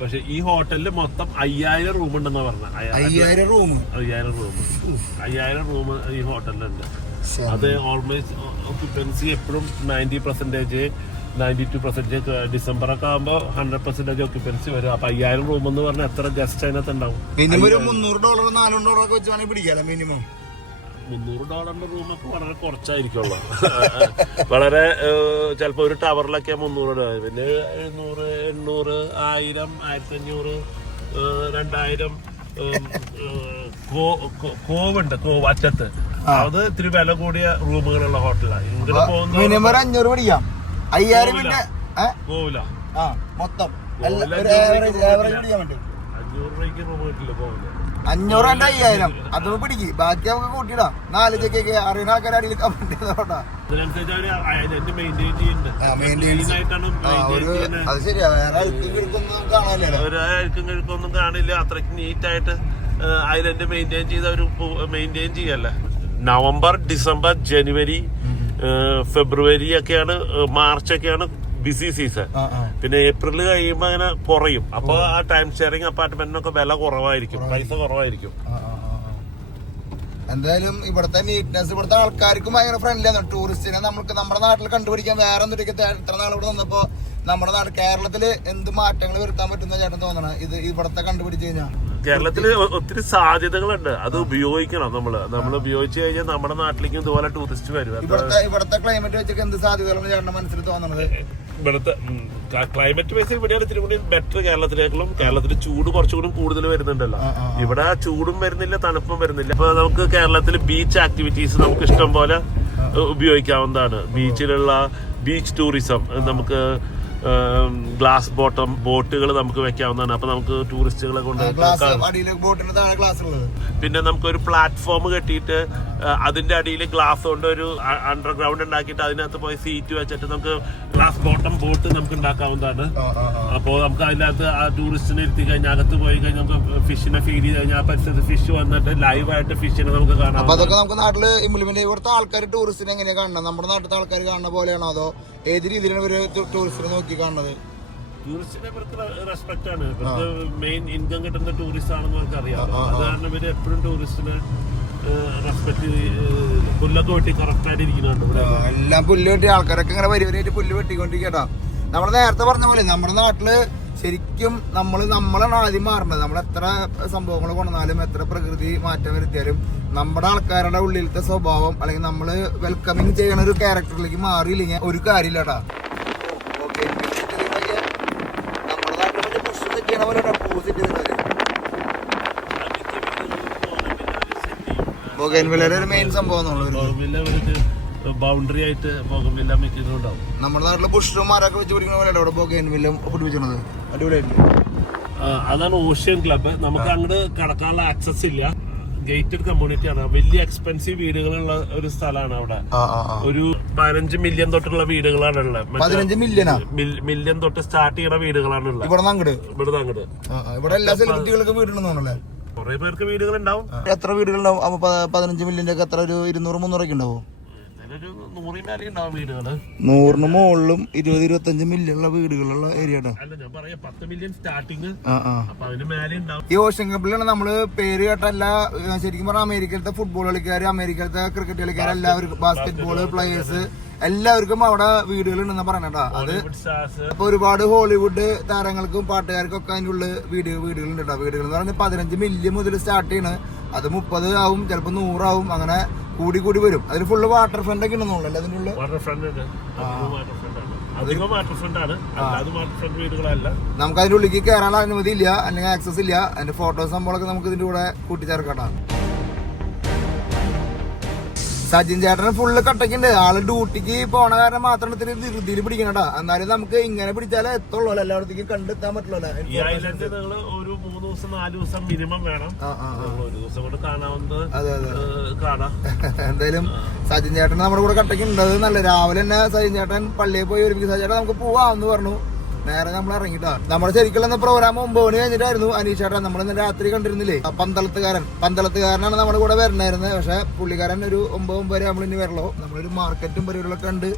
പക്ഷെ ഈ ഹോട്ടലിൽ മൊത്തം 5,000 റൂം ഉണ്ടെന്നാ പറഞ്ഞ. 5,000 റൂം ഈ ഹോട്ടലിലുണ്ട്. അത് ഓൾമോസ്റ്റ് ഒക്യുപ്പൻസി എപ്പോഴും 90%, 92%. ഡിസംബർ ഒക്കെ ആകുമ്പോ 100% ഒക്യുപ്പൻസി വരും. അപ്പൊ 5,000 റൂം എന്ന് പറഞ്ഞാൽ എത്ര ഗസ്റ്റ് അതിനകത്ത് ഉണ്ടാവും? മിനിമം $300 $400 ഒക്കെ വെച്ച് വേണമെങ്കിൽ പിടിക്കാലോ. മിനിമം $300 റൂമൊക്കെ വളരെ കുറച്ചായിരിക്കുള്ളൂ. വളരെ ചിലപ്പോൾ ഒരു ടവറിലൊക്കെ $300, പിന്നെ 700, 800, 1000, 1500, 2000. കോവുണ്ട്, കോവ് അറ്റത്ത്, അത് ഇത്തിരി വില കൂടിയ റൂമുകളുള്ള ഹോട്ടലാണ്. ഇങ്ങോട്ട് പോകുന്ന മിനിമം 500 പിടിക്കാം. 5000 പോവില്ല മൊത്തം 500 രൂപയ്ക്ക് റൂം കിട്ടില്ല പോകുന്നത്. 500 അല്ല 5000 അതൊന്നും പിടിക്കും. ബാക്കി നമുക്ക് കൂട്ടിയിടാം. 4 ചെക്കൊക്കെ അറിയുന്ന ആൾക്കാർ അടിയിൽ കമന്റ് ചെയ്തോട്ടാ. അത് ശരിയാ, വേറെ അഴുക്കും കിഴക്കൊന്നും കാണില്ല. അത്രയ്ക്ക് നീറ്റായിട്ട് ഐലൻഡ് മെയിൻറ്റെയിൻ ചെയ്യല്ല. നവംബർ, ഡിസംബർ, ജനുവരി, ഫെബ്രുവരി ഒക്കെയാണ്, മാർച്ചൊക്കെയാണ് ബിസി സീസൺ. പിന്നെ ഏപ്രിൽ കഴിയുമ്പോ അങ്ങനെ കുറയും. അപ്പൊ ആ ടൈം ഷെയറിംഗ് അപ്പാർട്ട്മെന്റിനൊക്കെ വില കുറവായിരിക്കും, പൈസ കുറവായിരിക്കും. എന്തായാലും ഇവിടുത്തെ നീറ്റ്നെസ്, ഇവിടുത്തെ ആൾക്കാർക്കും ഭയങ്കര ഫ്രണ്ട്ലി ആണ്. ടൂറിസ്റ്റിനെ നമുക്ക് നമ്മുടെ നാട്ടിൽ കണ്ടുപിടിക്കാൻ വേറെ എന്തൊക്കെ ഇത്ര നാൾ ഇവിടെ നിന്നപ്പോ നമ്മുടെ നാട് കേരളത്തില് എന്ത് മാറ്റങ്ങൾ വരുത്താൻ പറ്റുന്ന ചേട്ടൻ തോന്നണം ഇത് ഇവിടത്തെ കണ്ടുപിടിച്ചു കഴിഞ്ഞാൽ. കേരളത്തില് ഒത്തിരി സാധ്യതകളുണ്ട്, അത് ഉപയോഗിക്കണം. നമ്മൾ ഉപയോഗിച്ചു കഴിഞ്ഞാൽ നമ്മുടെ നാട്ടിലേക്ക് ഇതുപോലെ ടൂറിസ്റ്റ് വരും. ഇവിടുത്തെ ക്ലൈമറ്റ് വെച്ചൊക്കെ എന്ത് സാധ്യതകളാണ് ചേട്ടന്റെ മനസ്സിൽ തോന്നുന്നത്? ഇവിടുത്തെ ക്ലൈമറ്റ് വൈസ് ഇവിടെയാണ് ഇത്തിരി കൂടി ബെറ്റർ കേരളത്തിലേക്കും. കേരളത്തിൽ ചൂട് കുറച്ചുകൂടി കൂടുതൽ വരുന്നുണ്ടല്ലോ. ഇവിടെ ചൂടും വരുന്നില്ല, തണുപ്പും വരുന്നില്ല. ഇപ്പൊ നമുക്ക് കേരളത്തിൽ ബീച്ച് ആക്ടിവിറ്റീസ് നമുക്ക് ഇഷ്ടം പോലെ ഉപയോഗിക്കാവുന്നതാണ്. ബീച്ചിലുള്ള ബീച്ച് ടൂറിസം, നമുക്ക് ഗ്ലാസ് ബോട്ടം ബോട്ടുകൾ നമുക്ക് വെക്കാവുന്നതാണ്. അപ്പൊ നമുക്ക് ടൂറിസ്റ്റുകളെ കൊണ്ട് പിന്നെ നമുക്കൊരു പ്ലാറ്റ്ഫോം കെട്ടിയിട്ട് അതിന്റെ അടിയിൽ ഗ്ലാസ് കൊണ്ട് ഒരു അണ്ടർഗ്രൗണ്ട് ഉണ്ടാക്കിയിട്ട് അതിനകത്ത് പോയി സീറ്റ് വെച്ചിട്ട് നമുക്ക് ഗ്ലാസ് ബോട്ടം ബോട്ട് നമുക്ക് ഉണ്ടാക്കാവുന്നതാണ്. അപ്പോൾ നമുക്ക് അതിനകത്ത് ആ ടൂറിസ്റ്റിനെ ഇരുത്തി കഴിഞ്ഞാൽ അകത്ത് പോയി കഴിഞ്ഞാൽ നമുക്ക് ഫിഷിനെ ഫീഡ് ചെയ്ത് കഴിഞ്ഞാൽ ആ പരിസരത്ത് ഫിഷ് വന്നിട്ട് ലൈവായിട്ട് ഫിഷിനെ നമുക്ക് കാണാം. അപ്പൊ അതൊക്കെ നമുക്ക് നാട്ടില് ഇംപ്ലിമെന്റ് ഇവിടുത്തെ ആൾക്കാർ ടൂറിസ്റ്റിനെ എങ്ങനെയാ കാണണം? നമ്മുടെ നാട്ടിലത്തെ ആൾക്കാർ കാണുന്ന പോലെയാണോ അതോ ഏത് രീതിയിലാണ് ഇവര് ടൂറിസ്റ്റിനെ നോക്കി കാണുന്നത്? ടൂറിസ്റ്റിനെ ഇവർക്ക് റെസ്പെക്ട് ആണ്. ഇവർക്ക് മെയിൻ ഇൻകം കിട്ടുന്ന ടൂറിസ്റ്റ് ആണെന്ന് അവർക്ക് അറിയാം. അത് കാരണം ഇവര് എപ്പോഴും ടൂറിസ്റ്റിനെ റെസ്പെക്ട് പുല്ലൊക്കെ വെട്ടി കറക്റ്റ് ആയിട്ട് ഇരിക്കുന്നുണ്ട്. എല്ലാം പുല്ല് വെട്ടി ആൾക്കാരൊക്കെ ഇങ്ങനെ വരിവരായിട്ട് പുല്ല് വെട്ടിക്കൊണ്ടിരിക്കട്ടാ. നമ്മൾ നേരത്തെ പറഞ്ഞ പോലെ നമ്മുടെ നാട്ടില് ശരിക്കും നമ്മളാണ് ആദ്യം മാറേണ്ടത്. നമ്മൾ എത്ര സംഭവങ്ങൾ കൊണ്ടുവന്നാലും എത്ര പ്രകൃതി മാറ്റം വരുത്തിയാലും നമ്മുടെ ആൾക്കാരുടെ ഉള്ളിലത്തെ സ്വഭാവം അല്ലെങ്കിൽ നമ്മള് വെൽക്കമിങ് ചെയ്യണ ഒരു ക്യാരക്ടറിലേക്ക് മാറിയില്ലെങ്കിൽ ഒരു കാര്യമില്ലട്ടാ. മെയിൻ സംഭവം ബൗണ്ടറി ആയിട്ട് ബോഗൻവില്ല മിക്കുന്നുണ്ടാവും. നമ്മുടെ നാട്ടിലെ പുഷ്പമാരൊക്കെ വെച്ച് പിടിക്കുന്ന പോലെ ഇവിടെ ബോഗൻവില്ല പിടിപ്പിച്ചത് അടിപൊളിയായിട്ട്. അതാണ് ഓഷ്യൻ ക്ലബ്ബ്. നമുക്ക് അങ്ങോട്ട് കടക്കാനുള്ള ആക്സസ് ഇല്ല. ഗേറ്റഡ് കമ്മ്യൂണിറ്റി ആണ്. വലിയ എക്സ്പെൻസീവ് വീടുകളുള്ള ഒരു സ്ഥലമാണ് അവിടെ. ഒരു 15 മില്യൺ തൊട്ടുള്ള വീടുകളാണ് ഉള്ളത്. 15 മില്യൺ തൊട്ട് സ്റ്റാർട്ട് ചെയ്യുന്ന വീടുകളാണ് ഉള്ളത്. ഇവിടെ അങ്ങോട്ട് ഇവിടെ എല്ലാ സെലിബ്രിറ്റികൾക്കും വീടുണ്ടെന്നാണല്ലേ? കുറെ പേർക്ക് വീടുകൾ ഉണ്ടാവും. എത്ര വീടുകളുണ്ടാവും? അപ്പൊ 15 മില്യന്റെ ഒക്കെ എത്ര ഒരു 200-300 ഉണ്ടാവും? 100 മുകളിലും 20-25 മില്യണുള്ള വീടുകളുള്ള ഏരിയ. ഈ ഓഷ്യൻ ക്ലബ്ബിലാണ് നമ്മള് പേര് കേട്ടല്ല ശരിക്കും പറഞ്ഞാൽ അമേരിക്കയിലത്തെ ഫുട്ബോൾ കളിക്കാര്, അമേരിക്കയിലത്തെ ക്രിക്കറ്റ് കളിക്കാര്, എല്ലാവർക്കും ബാസ്കറ്റ് ബോള് പ്ലേയേഴ്സ് എല്ലാവർക്കും അവിടെ വീടുകളുണ്ടെന്ന് പറഞ്ഞാ. അത് അപ്പൊ ഒരുപാട് ഹോളിവുഡ് താരങ്ങൾക്കും പാട്ടുകാർക്കും ഒക്കെ അതിൻ്റെ ഉള്ളിൽ വീടുകളുണ്ട് കേട്ടോ. വീടുകൾ എന്ന് പറഞ്ഞാൽ 15 മില്യൺ മുതൽ സ്റ്റാർട്ട് ചെയ്യണ്. അത് 30 ആവും, ചിലപ്പോൾ 100 ആവും, അങ്ങനെ കൂടി വരും. അതിൽ ഫുള്ള് വാട്ടർ ഫ്രണ്ട് ഒക്കെ ഉണ്ടെന്നുള്ളൂ. അതിൻ്റെ ഉള്ളിൽ നമുക്ക് അതിന്റെ ഉള്ളിലേക്ക് കയറാനുള്ള അനുമതി ഇല്ല, അല്ലെങ്കിൽ ആക്സസ് ഇല്ല. അതിന്റെ ഫോട്ടോസ് സംഭവങ്ങളൊക്കെ നമുക്ക് ഇതിന്റെ കൂടെ കൂട്ടിച്ചേർക്കട്ടാ. സജിൻ ചേട്ടന് ഫുള്ള് കട്ടക്കുണ്ട്. ആള് ഡ്യൂട്ടിക്ക് പോണ കാരണം മാത്രം ഇത്തിരി ധൃതിയിൽ പിടിക്കണട്ടാ. എന്നാലും നമുക്ക് ഇങ്ങനെ പിടിച്ചാലേ എത്തുള്ളൂ, എല്ലായിടത്തേക്കും കണ്ടെത്താൻ പറ്റുള്ളൂ. ഈ ഐലൻഡ് നിങ്ങൾ ഒരു 3 ദിവസം 4 ദിവസം മിനിമം വേണം. ഒരു ദിവസം കൊണ്ട് കാണാവുന്നത് കാണാം. എന്തായാലും സജിൻ ചേട്ടൻ നമ്മുടെ കൂടെ കട്ടക്കുണ്ട്. നല്ല രാവിലെ തന്നെ സജിൻ ചേട്ടൻ പള്ളിയിൽ പോയി ഒരുമിച്ച് സജിൻ ചേട്ടൻ നമുക്ക് പോവാന്ന് പറഞ്ഞു. നേരെ നമ്മൾ ഇറങ്ങിട്ടാ. നമ്മുടെ ശരിക്കുള്ള പ്രോഗ്രാം 9 മണി കഴിഞ്ഞിട്ടായിരുന്നു. അനീഷേട്ടാ നമ്മൾ ഇന്ന് രാത്രി കണ്ടിരുന്നില്ലേ പന്തളത്തുകാരനാണ് നമ്മുടെ കൂടെ വരണായിരുന്നത്. പക്ഷെ പുള്ളിക്കാരൻ ഒരു 9-9 നമ്മൾ ഇനി വരളോ. നമ്മളൊരു മാർക്കറ്റും പരിപാടികളൊക്കെ ഉണ്ട്.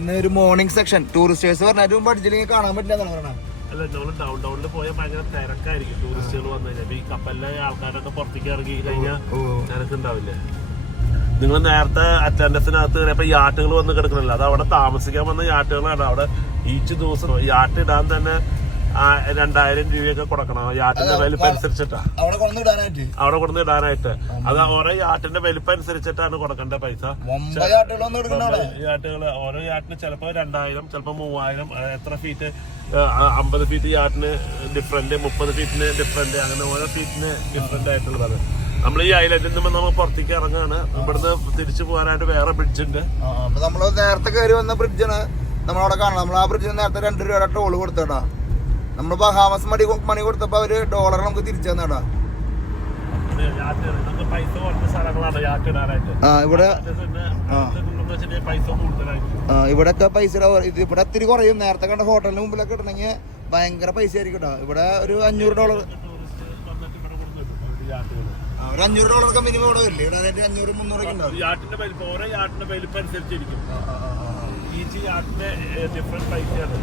ഇന്ന് ഒരു മോർണിംഗ് സെക്ഷൻ ടൂറിസ്റ്റേഴ്സ് പറഞ്ഞാലും പഠിച്ചില്ലെങ്കിൽ കാണാൻ പറ്റില്ല എന്നാണ് പറഞ്ഞത്. അല്ല, നമ്മൾ ഡൗൺ ടൗണിൽ പോയാൽ ഭയങ്കര തിരക്കായിരിക്കും. ടൂറിസ്റ്റുകൾ വന്നു കഴിഞ്ഞാൽ ഈ കപ്പലിലെ ആൾക്കാരൊക്കെ പുറത്തേക്ക് ഇറങ്ങി കഴിഞ്ഞാൽ തിരക്കുണ്ടാവില്ലേ? നിങ്ങൾ നേരത്തെ അറ്റൻഡൻസിനകത്ത് കയറിയപ്പോ യാട്ടുകൾ വന്ന് കിടക്കണല്ലോ, അത് അവിടെ താമസിക്കാൻ വന്ന യാട്ടുകളാണ്. അവിടെ ഈച്ച് ദിവസം യാട്ട് ഇടാൻ തന്നെ 2000 രൂപയൊക്കെ കൊടുക്കണം യാട്ടിന്റെ വലിപ്പം അനുസരിച്ചിട്ടാണ് അവിടെ കൊണ്ടു ഇടാനായിട്ട്. അത് ഓരോ യാട്ടിന്റെ വലിപ്പം അനുസരിച്ചിട്ടാണ് കൊടുക്കേണ്ട പൈസ. യാട്ടുകള് ഓരോ യാട്ടിന് ചിലപ്പോ 2000, ചിലപ്പോ 3000, എത്ര ഫീറ്റ്, 50 ഫീറ്റ് യാട്ടിന് ഡിഫറെന്റ്, 30 ഫീറ്റിന് ഡിഫറെന്റ്, അങ്ങനെ ഓരോ ഫീറ്റിന് ഡിഫറെന്റ് ആയിട്ടുള്ളതാണ്. നമ്മൾ ഈ ഐലൻഡിൽ നിന്ന് നമ്മൾ പുറത്തേക്ക് ഇറങ്ങാണ്. ഇവിടുന്ന് തിരിച്ചു പോകാനായിട്ട് വേറെ ബ്രിഡ്ജ് ഉണ്ട്. നമ്മള് നേരത്തെ കയറി വന്ന ബ്രിഡ്ജാണ് നമ്മളവിടെ കാണാം. നമ്മൾ ആ ബ്രിഡ്ജിന് നേരത്തെ 2 രൂപയുടെ ടോൾ കൊടുത്തടാ. നമ്മള് ബഹാമസ് മണി കൊടുത്തപ്പോ അവര് $1 നമുക്ക് തിരിച്ചു തന്നടാ. ഇവിടെയൊക്കെ പൈസ ഇവിടെ ഇത്തിരി കുറയും. നേരത്തെ കണ്ട ഹോട്ടലിന് മുമ്പിലൊക്കെ ഇടണമെങ്കിൽ ഭയങ്കര പൈസ ആയിരിക്കും കേട്ടോ. ഇവിടെ ഒരു $500, ഒരു $500 മിനിമം ഇവിടെ വരില്ലേ? ഇവിടെ 500-300 ഉണ്ടാവും. യാട്ടിന്റെ വലിപ്പം ഓരോ യാട്ടിന്റെ വലിപ്പം അനുസരിച്ചിരിക്കും. ഈച്ച് യാട്ടിന്റെ ഡിഫറെന്റ് പൈസയാണ്.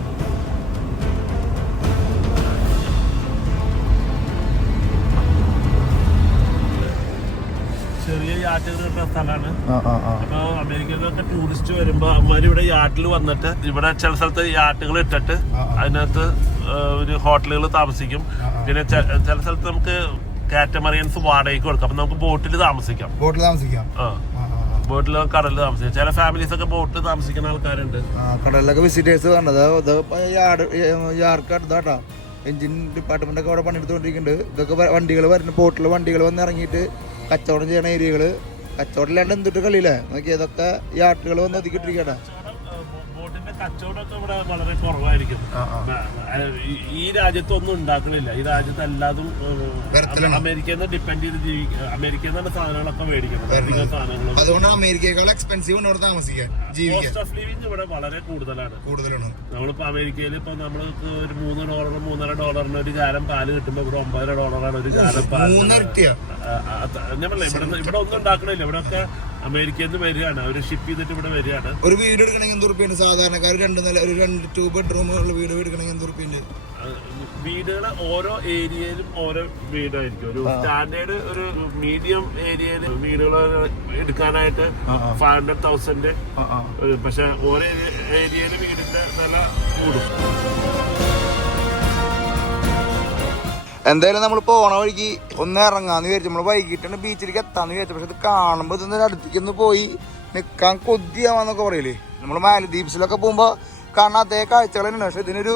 ചെറിയ യാട്ടുകൾ കിട്ടുന്ന സ്ഥലമാണ്. അപ്പൊ അമേരിക്കയിൽ നിന്നൊക്കെ ടൂറിസ്റ്റ് വരുമ്പോ അമ്മമാര് ഇവിടെ യാട്ടിൽ വന്നിട്ട് ഇവിടെ ചില സ്ഥലത്ത് യാട്ടുകൾ ഇട്ടിട്ട് അതിനകത്ത് ഒരു ഹോട്ടലുകൾ താമസിക്കും. പിന്നെ ചില സ്ഥലത്ത് നമുക്ക് കാറ്റമറിയൻസ് വാടകയ്ക്ക് കൊടുക്കാം. അപ്പൊ നമുക്ക് ബോട്ടിൽ താമസിക്കാം. ബോട്ടിൽ കടലിൽ താമസിക്കാം. ചില ഫാമിലീസ് ഒക്കെ ബോട്ടിൽ താമസിക്കുന്ന ആൾക്കാരുണ്ട്. കടലിലൊക്കെ വിസിറ്റേഴ്സ് കണ്ടത് യാർക്കാട്ടാ എഞ്ചിൻ ഡിപ്പാർട്ട്മെന്റ് ഒക്കെ അവിടെ പണിയെടുത്തോണ്ടിരിക്കുന്നുണ്ട്. ഇതൊക്കെ വണ്ടികൾ വരുന്ന ബോട്ടിൽ വണ്ടികൾ വന്ന് ഇറങ്ങിയിട്ട് കച്ചവടം ചെയ്യണ ഏരിയകള്. കച്ചവടം ഇല്ലാണ്ട് എന്തിട്ട് കളിയില്ലേ നോക്കി. ഇതൊക്കെ യാട്ടുകൾ വന്ന് ഒതുക്കിട്ടിരിക്കട്ടെ. ബോട്ടിന്റെ കച്ചവടമൊക്കെ ഇവിടെ വളരെ കുറവായിരിക്കും. ഈ രാജ്യത്തൊന്നും ഉണ്ടാക്കണില്ല. ഈ രാജ്യത്ത് എല്ലാതും അമേരിക്കയിൽ നിന്ന് ഡിപ്പെൻഡ് ചെയ്ത് ജീവിക്കുക. അമേരിക്കയിൽ നിന്നാണ് സാധനങ്ങളൊക്കെ മേടിക്കുന്നത്. അധികം സാധനങ്ങൾ അതുകൊണ്ടാണ് അമേരിക്കയേക്കാൾ എക്സ്പെൻസീവ് ഇവിടെ താമസിക്കാൻ. കോസ്റ്റ് ഓഫ് ലിവിംഗ് ഇവിടെ വളരെ കൂടുതലാണ്. നമ്മളിപ്പോ അമേരിക്കയിൽ ഇപ്പൊ നമ്മൾക്ക് ഒരു $3, $3.5 ഒരു ഗാലം പാല് കിട്ടുമ്പോ ഇവിടെ $9 ഒരു ഗാലം പാല്. ഞാൻ പറഞ്ഞില്ല ഇവിടെ ഒന്നും ഉണ്ടാക്കണില്ല. ഇവിടെ ഒക്കെ അമേരിക്കയിൽ നിന്ന് വരികയാണ്. അവര് ഷിപ്പ് ചെയ്തിട്ട് ഇവിടെ വരികയാണ്. ഒരു വീട് എടുക്കണമെങ്കിൽ എന്ത് റുപ്യാണ്? സാധാരണക്കാർ 2 ബെഡ്റൂമുള്ള വീട് എടുക്കണമെങ്കിൽ എന്ത് റുപ്യുണ്ട്? വീടുകൾ ഓരോ ഏരിയയിലും ഓരോ വീടായിരിക്കും. ഒരു സ്റ്റാൻഡേർഡ് ഒരു മീഡിയം ഏരിയയിൽ വീടുകൾ എടുക്കാനായിട്ട് 500,000. പക്ഷെ ഓരോ ഏരിയയിലും വീടിന്റെ വില കൂടും. എന്തായാലും നമ്മൾ പോണ വഴിക്ക് ഒന്ന് ഇറങ്ങാന്ന് വിചാരിച്ചു. നമ്മള് വൈകിട്ടാണ് ബീച്ചിലേക്ക് എത്താന്ന് വിചാരിച്ചു. പക്ഷെ ഇത് കാണുമ്പോ ഇതൊന്നും അടുത്തേക്കൊന്ന് പോയി നിക്കാൻ കൊതിയാവാന്നൊക്കെ പറയില്ലേ. നമ്മള് മാലദ്വീപ്സിലൊക്കെ പോകുമ്പോ കാണാൻ അതേ കാഴ്ചകൾ തന്നെയാണ്. പക്ഷെ ഇതിനൊരു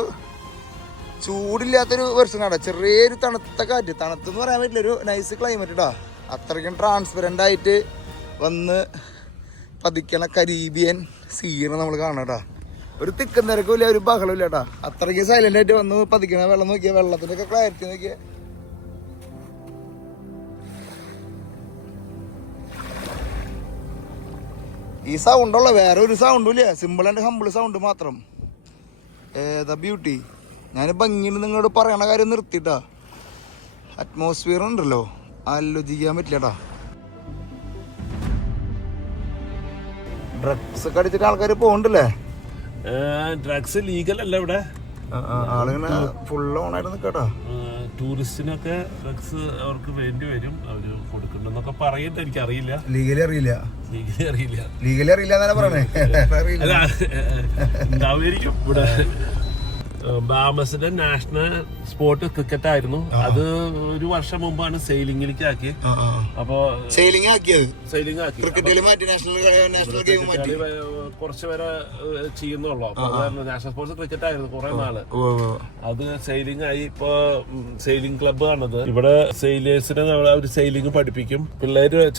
ചൂടില്ലാത്തൊരു വെർഷൻ കാണാം. ചെറിയൊരു തണുത്ത കാറ്റ്. തണുത്തെന്ന് പറയാൻ പറ്റില്ല, ഒരു നൈസ് ക്ലൈമറ്റ് ഇടാ. അത്രയ്ക്കും ട്രാൻസ്പെറന്റ് ആയിട്ട് വന്ന് പതിക്കണ കരീബിയൻ സീനെ നമ്മൾ കാണാട്ടാ. ഒരു തിക്കും തിരക്കില്ല, ഒരു ബഹളമില്ല കേട്ടാ. അത്രയ്ക്ക് സൈലന്റ് ആയിട്ട് വന്ന് പതിക്കണ വെള്ളം നോക്കിയ, വെള്ളത്തിന്റെ ഒക്കെ ക്ലാരിറ്റി നോക്കിയ. ഈ സൗണ്ടുള്ള വേറെ ഒരു സൗണ്ടും ഇല്ല. സിമ്പിൾ ആൻഡ് ഹമ്പിൾ സൗണ്ട് മാത്രം. ഏതാ ബ്യൂട്ടി. ഞാൻ ഭംഗിന് നിങ്ങളോട് പറയണ കാര്യം നിർത്തിട്ടാ. അറ്റ്മോസ്ഫിയർ ഉണ്ടല്ലോ, ആലോചിക്കാൻ പറ്റില്ലട്ടാ. ഡ്രഗ്സ് ഒക്കെ അടിച്ചിട്ട് ആൾക്കാർ പോകണ്ടല്ലേ. ഡ്രഗ്സ് ലീഗൽ അല്ല ഇവിടെ. ആളിങ്ങനെ ഫുൾ ഓൺ ആയിട്ട് നിൽക്കട്ടാ. ടൂറിസ്റ്റിനൊക്കെ ഡ്രഗ്സ് അവർക്ക് വേണ്ടി വരും. അവര് കൊടുക്കണ്ടെന്നൊക്കെ പറയുന്നത് എനിക്കറിയില്ല. ലീഗലി അറിയില്ല. ലീഗലി അറിയില്ല എന്നാണ് പറയണേ. ഉണ്ടാവുമായിരിക്കും. ഇവിടെ ബാമസിന്റെ നാഷണൽ സ്പോർട്ട് ക്രിക്കറ്റ് ആയിരുന്നു. അത് ഒരു വർഷം മുമ്പാണ് സെയിലിംഗിലേക്ക് ആക്കി. അപ്പൊ സെയിലിംഗ് ആക്കി കുറച്ച് പേരെ ചെയ്യുന്നുള്ളൂ. അപ്പൊ നാഷണൽ സ്പോർട്സ് ക്രിക്കറ്റ് ആയിരുന്നു കുറെ നാള്. അത് സെയിലിംഗ് ആയി. ഇപ്പൊ സെയിലിംഗ് ക്ലബ്ബ് ആണത്. ഇവിടെ സെയിലേഴ്സിനെ അവര് സെയിലിംഗ് പഠിപ്പിക്കും.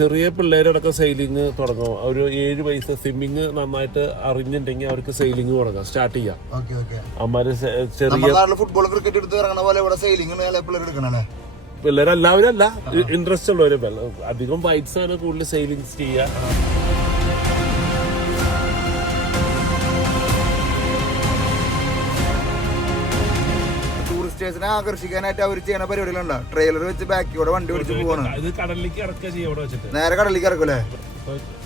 ചെറിയ പിള്ളേരടക്കം സെയിലിംഗ് തുടങ്ങും. ഒരു 7 വയസ്സ് സ്വിമ്മിങ് നന്നായിട്ട് അറിഞ്ഞിട്ടുണ്ടെങ്കിൽ അവർക്ക് സെയിലിംഗ് തുടങ്ങാം, സ്റ്റാർട്ട് ചെയ്യാം. അമ്മമാര് ഫുട്ബോൾ ക്രിക്കറ്റ് എടുത്ത് ഇറങ്ങണ പോലെ ഇവിടെ സെയിലിംഗ് പിള്ളേരെല്ലാവരും അല്ല, ഇൻട്രസ്റ്റ് ഉള്ളവര്. അധികം വൈറ്റ്സ് ആണ് കൂടുതൽ സെയിലിംഗ് ചെയ്യുക. ടൂറിസ്റ്റേഴ്സിനെ ആകർഷിക്കാനായിട്ട് അവർ ചെയ്യുന്ന പരിപാടികളുണ്ടോ? ട്രെയിലർ വെച്ച് ബാക്കിയോടെ വണ്ടി ഓടിച്ച് പോവാണ്. ഇത് കടലിലേക്ക് ഇറക്കുക ചെയ്യാം. ഇവിടെ വെച്ചിട്ട് നേരെ കടലിലേക്ക് ഇറക്കൂലേ?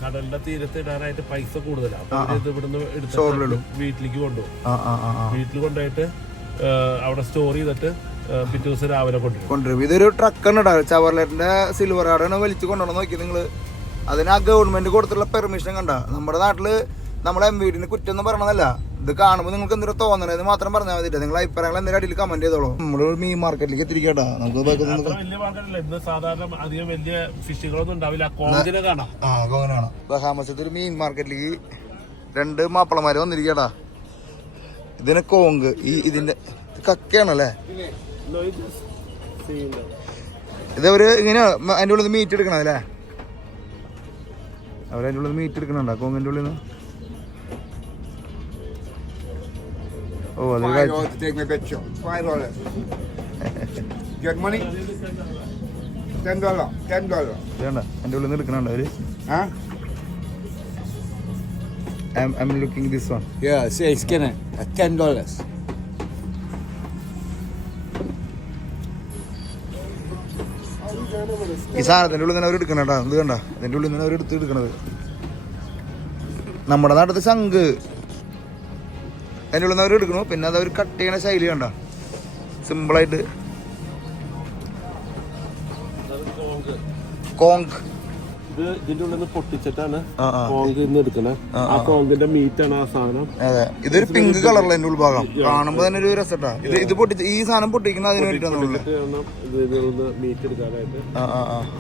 കടലിന്റെ തീരത്ത് ഇടാനായിട്ട് പൈസ കൂടുതലാണ്. അപ്പൊ ഇത് ഇവിടുന്ന് എടുത്ത് വീട്ടിലേക്ക് കൊണ്ടുപോകും. വീട്ടിൽ കൊണ്ടുപോയിട്ട് അവിടെ സ്റ്റോർ ചെയ്തിട്ട് പിറ്റേ ദിവസം രാവിലെ കൊണ്ടുവരും. ഇതൊരു ട്രക്കാണ് ഇടാ. ചവർലറ്റിന്റെ സിൽവർ ആടാണ് വലിച്ചു കൊണ്ടുപോകണം. നോക്കി നിങ്ങള്. അതിന് ആ ഗവൺമെന്റ് കൊടുത്തുള്ള പെർമിഷൻ കണ്ട. നമ്മുടെ നാട്ടില് നമ്മളെ MVD കുറ്റൊന്നും പറയണതല്ല. ഇത് കാണുമ്പോൾ നിങ്ങൾക്ക് എന്തൊരു തോന്നണത് മാത്രം പറഞ്ഞാൽ മതി. നിങ്ങൾ അഭിപ്രായങ്ങൾ എന്തെങ്കിലും അടിയിൽ കമന്റ് ചെയ്തോളൂ. നമ്മുടെ മീൻ മാർക്കറ്റിലേക്ക് എത്തിരിക്കട്ടാ. നമുക്ക് സാധാരണ അധികം വലിയ ഫിഷുകളൊന്നും ഉണ്ടാവില്ല. കോങ്കിനെ കാണാം. ബഹാമസത്തെ ഒരു മീൻ മാർക്കറ്റിലേക്ക് 2 മാപ്പിളമാര് വന്നിരിക്കട്ടാ. ഇതിനെ കോങ്ക് ഇതിന്റെ കക്കയാണല്ലേ ഇത്. അവര് ഇങ്ങനെ അതിൻ്റെ ഉള്ളിൽ നിന്ന് മീറ്റ് എടുക്കണല്ലേ? അവരതിൻ്റെ ഉള്ളിൽ മീറ്റ് എടുക്കണുണ്ടോ കോങ്ങിൻ്റെ ഉള്ളിൽ നിന്ന്? ഓ അത് എൻ്റെ ഉള്ളിൽ നിന്ന് എടുക്കണുണ്ടോ അവര്? I'm looking this one. Yeah, say scan it at $10. ഈ സാധനത്തിൻ്റെ ഉള്ളിൽ നിന്ന് അവർ എടുക്കണം കേട്ടോ. ഇത് കണ്ട അതിൻ്റെ ഉള്ളിൽ നിന്ന് അവർ എടുക്കണത്. നമ്മുടെ നാട്ടിലത്തെ ശംഖ് അതിൻ്റെ ഉള്ളിൽ നിന്ന് അവർ എടുക്കണു. പിന്നെ അത് അവർ കട്ട് ചെയ്യണ ശൈലി കണ്ട സിമ്പിളായിട്ട്. കോങ്ക് ഇത് ഇതിന്റെ ഉള്ളിൽ നിന്ന് പൊട്ടിച്ചിട്ടാണ് കോങ്ക് എടുക്കണേ. ആ കോങ്കിന്റെ മീറ്റാണ് ആ സാധനം. അതെ, ഇതൊരു പിങ്ക് കളറിൽ അതിന്റെ ഉൾഭാഗം കാണുമ്പോ തന്നെ ഒരു രസട്ടാ. ഇത് പൊട്ടിച്ച് ഈ സാധനം പൊട്ടിക്കുന്ന അതിന് വേണ്ടിട്ടാണ് മീറ്റ് എടുക്കാനായിട്ട്.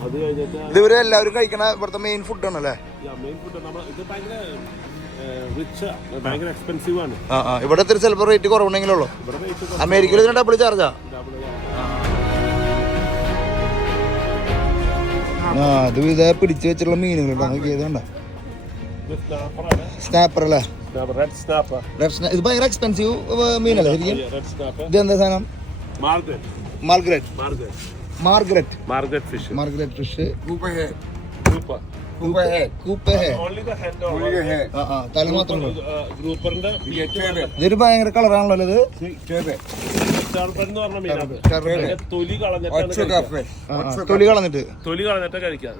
അത് കഴിഞ്ഞിട്ട് ഇത് ഇവര് എല്ലാവരും കഴിക്കണ ഇവിടുത്തെ മെയിൻ ഫുഡാണ് അല്ലേ? മെയിൻ ഫുഡ് ഇത് ഭയങ്കര എക്സ്പെൻസീവ് ആണ്. ഇവിടെ ചിലപ്പോൾ റേറ്റ് കുറവുണ്ടെങ്കിലുള്ളൂ. അമേരിക്കയിൽ ഇതിന് ഡബിൾ ചാർജാ. അത് ഇതേ പിടിച്ചു വെച്ചിട്ടുള്ള മീനുകളുണ്ടോ നോക്കിയതുണ്ട. സ്നാപ്പർ അല്ലേ? ഇത് ഭയങ്കര എക്സ്പെൻസീവ് മീനല്ലേ ശരിക്കും? ഇത് എന്താ സാധനം? Margaret fish. തല മാത്രം. ഇതൊരു ഭയങ്കര കളറാണല്ലോ ഇത്. തൊലി കളഞ്ഞിട്ട് കഴിക്കാം.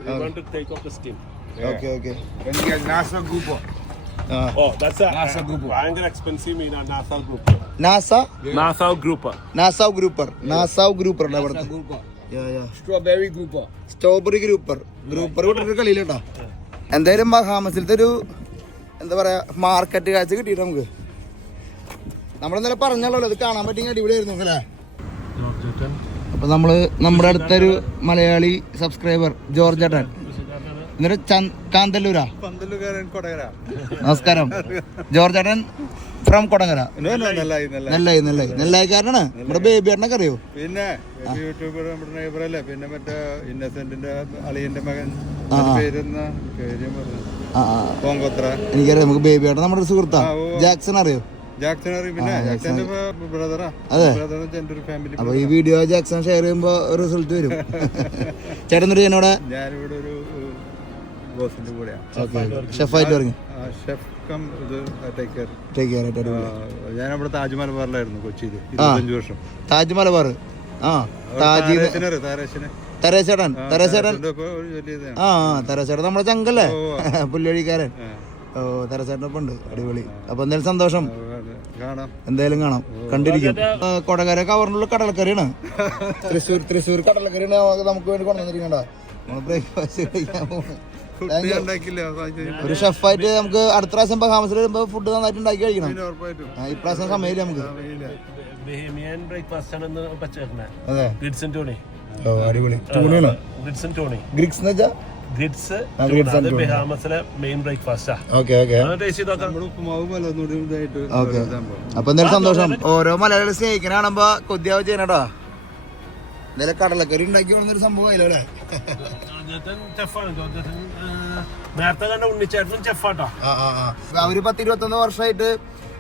ഭയങ്കര എക്സ്പെൻസീവ് മീനാണ് നാസാവ് ഗ്രൂപ്പർ. സ്ട്രോബെറി ഗ്രൂപ്പർ വിട്ടിട്ട് കളിയില്ലട്ടാ. എന്തായാലും ബഹാമസിലത്തെ ഒരു എന്താ പറയാ മാർക്കറ്റ് കാഴ്ച കിട്ടിയിട്ട് നമുക്ക് നമ്മളിന്നലെ പറഞ്ഞല്ലോ ഇത് കാണാൻ പറ്റിയ അടിപൊളിയായിരുന്നു അല്ലേ? അപ്പൊ നമ്മുടെ അടുത്തൊരു മലയാളി സബ്സ്ക്രൈബർ ജോർജ് ഏട്ടൻ എന്നിട്ട് കാന്തല്ലൂരാ. നമസ്കാരം ജോർജ് ഏട്ടൻ ഫ്രം കൊടങ്ങര. നെല്ലായിക്കാരനാണ്. നമ്മുടെ ബേബി ഏട്ടനൊക്കെ അറിയോ? പിന്നെ യൂട്യൂബർ നമ്മുടെ നൈബറല്ലേ. പിന്നെ മറ്റേ ഇന്നസെന്റിന്റെ അളിയന്റെ മകൻ എനിക്കറിയാം. നമുക്ക് ബേബി ഏട്ടൻ നമ്മുടെ സുഹൃത്താ. ജാക്സൺ അറിയോ? അപ്പൊ ഈ വീഡിയോ ജാക്സൺ ഷെയർ ചെയ്യുമ്പോ റിസൾട്ട് വരും. ചേട്ടൻ എന്നോട് ഞാനിവിടെ ഒരു ഷെഫായിട്ട് പറഞ്ഞു. ഞാനവിടെ താജ് മലബാറിലായിരുന്നു കൊച്ചിയിൽ 25 വർഷം. താജ് മലബാർ. തരേശേട്ടൻ തരേശേട്ടൻ നമ്മുടെ ചങ്കല്ലേ പുല്ലുവഴിക്കാരൻ. ഓ തരച്ചേട്ടനൊപ്പം ഉണ്ട്. അടിപൊളി. അപ്പൊ എന്തായാലും സന്തോഷം. എന്തായാലും കാണാം. കണ്ടിരിക്കും. കൊടകര കവറിനുള്ള കടലക്കറിയാണ്. തൃശ്ശൂർ കടലക്കറിയാണ് നമുക്ക് വേണ്ടി കൊണ്ടുവന്നിരിക്കണ്ട. ബ്രേക്ക്ഫാസ്റ്റ് കഴിക്കാൻ പോകും. ഒരു ഷെഫായിട്ട് നമുക്ക് അടുത്ത പ്രാവശ്യം ബഹാമസിൽ വരുമ്പോ ഫുഡ് നന്നായിട്ട് ഉണ്ടാക്കി കഴിക്കണം. ഇപ്രാവശ്യം സമയമില്ല നമുക്ക്. അതെ അടിപൊളി. ഗ്രിക്സ് എന്ന് വെച്ചാ അപ്പൊ എന്തായാലും സന്തോഷം. ഓരോ മലയാളി സ്നേഹിക്കാനാകുമ്പോ കൊതിയാവ് ചെയ്യണട്ടോ. എന്തായാലും കടലക്കറി ഉണ്ടാക്കി വന്നൊരു സംഭവം ആയില്ലോ അല്ലേ? അവര് 10-21 വർഷമായിട്ട്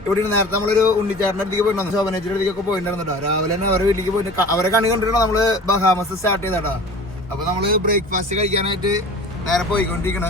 ഇവിടെ നേരത്തെ നമ്മളൊരു ഉണ്ണിച്ചാറിന്റെ അടുത്തേക്ക് പോയിട്ടുണ്ടായിരുന്നു. ശോഭനേച്ചിയുടെ അടുത്തേക്കൊക്കെ പോയിട്ടുണ്ടായിരുന്നു. രാവിലെ തന്നെ അവരെ വീട്ടിലേക്ക് പോയിട്ട് അവരെ കണി കൊണ്ടിട്ടാണ് നമ്മള് ബഹാമസ് സ്റ്റാർട്ട് ചെയ്തേട്ടാ. അപ്പൊ നമ്മള് ബ്രേക്ക്ഫാസ്റ്റ് കഴിക്കാനായിട്ട് നേരെ പോയിക്കൊണ്ടിരിക്കണ.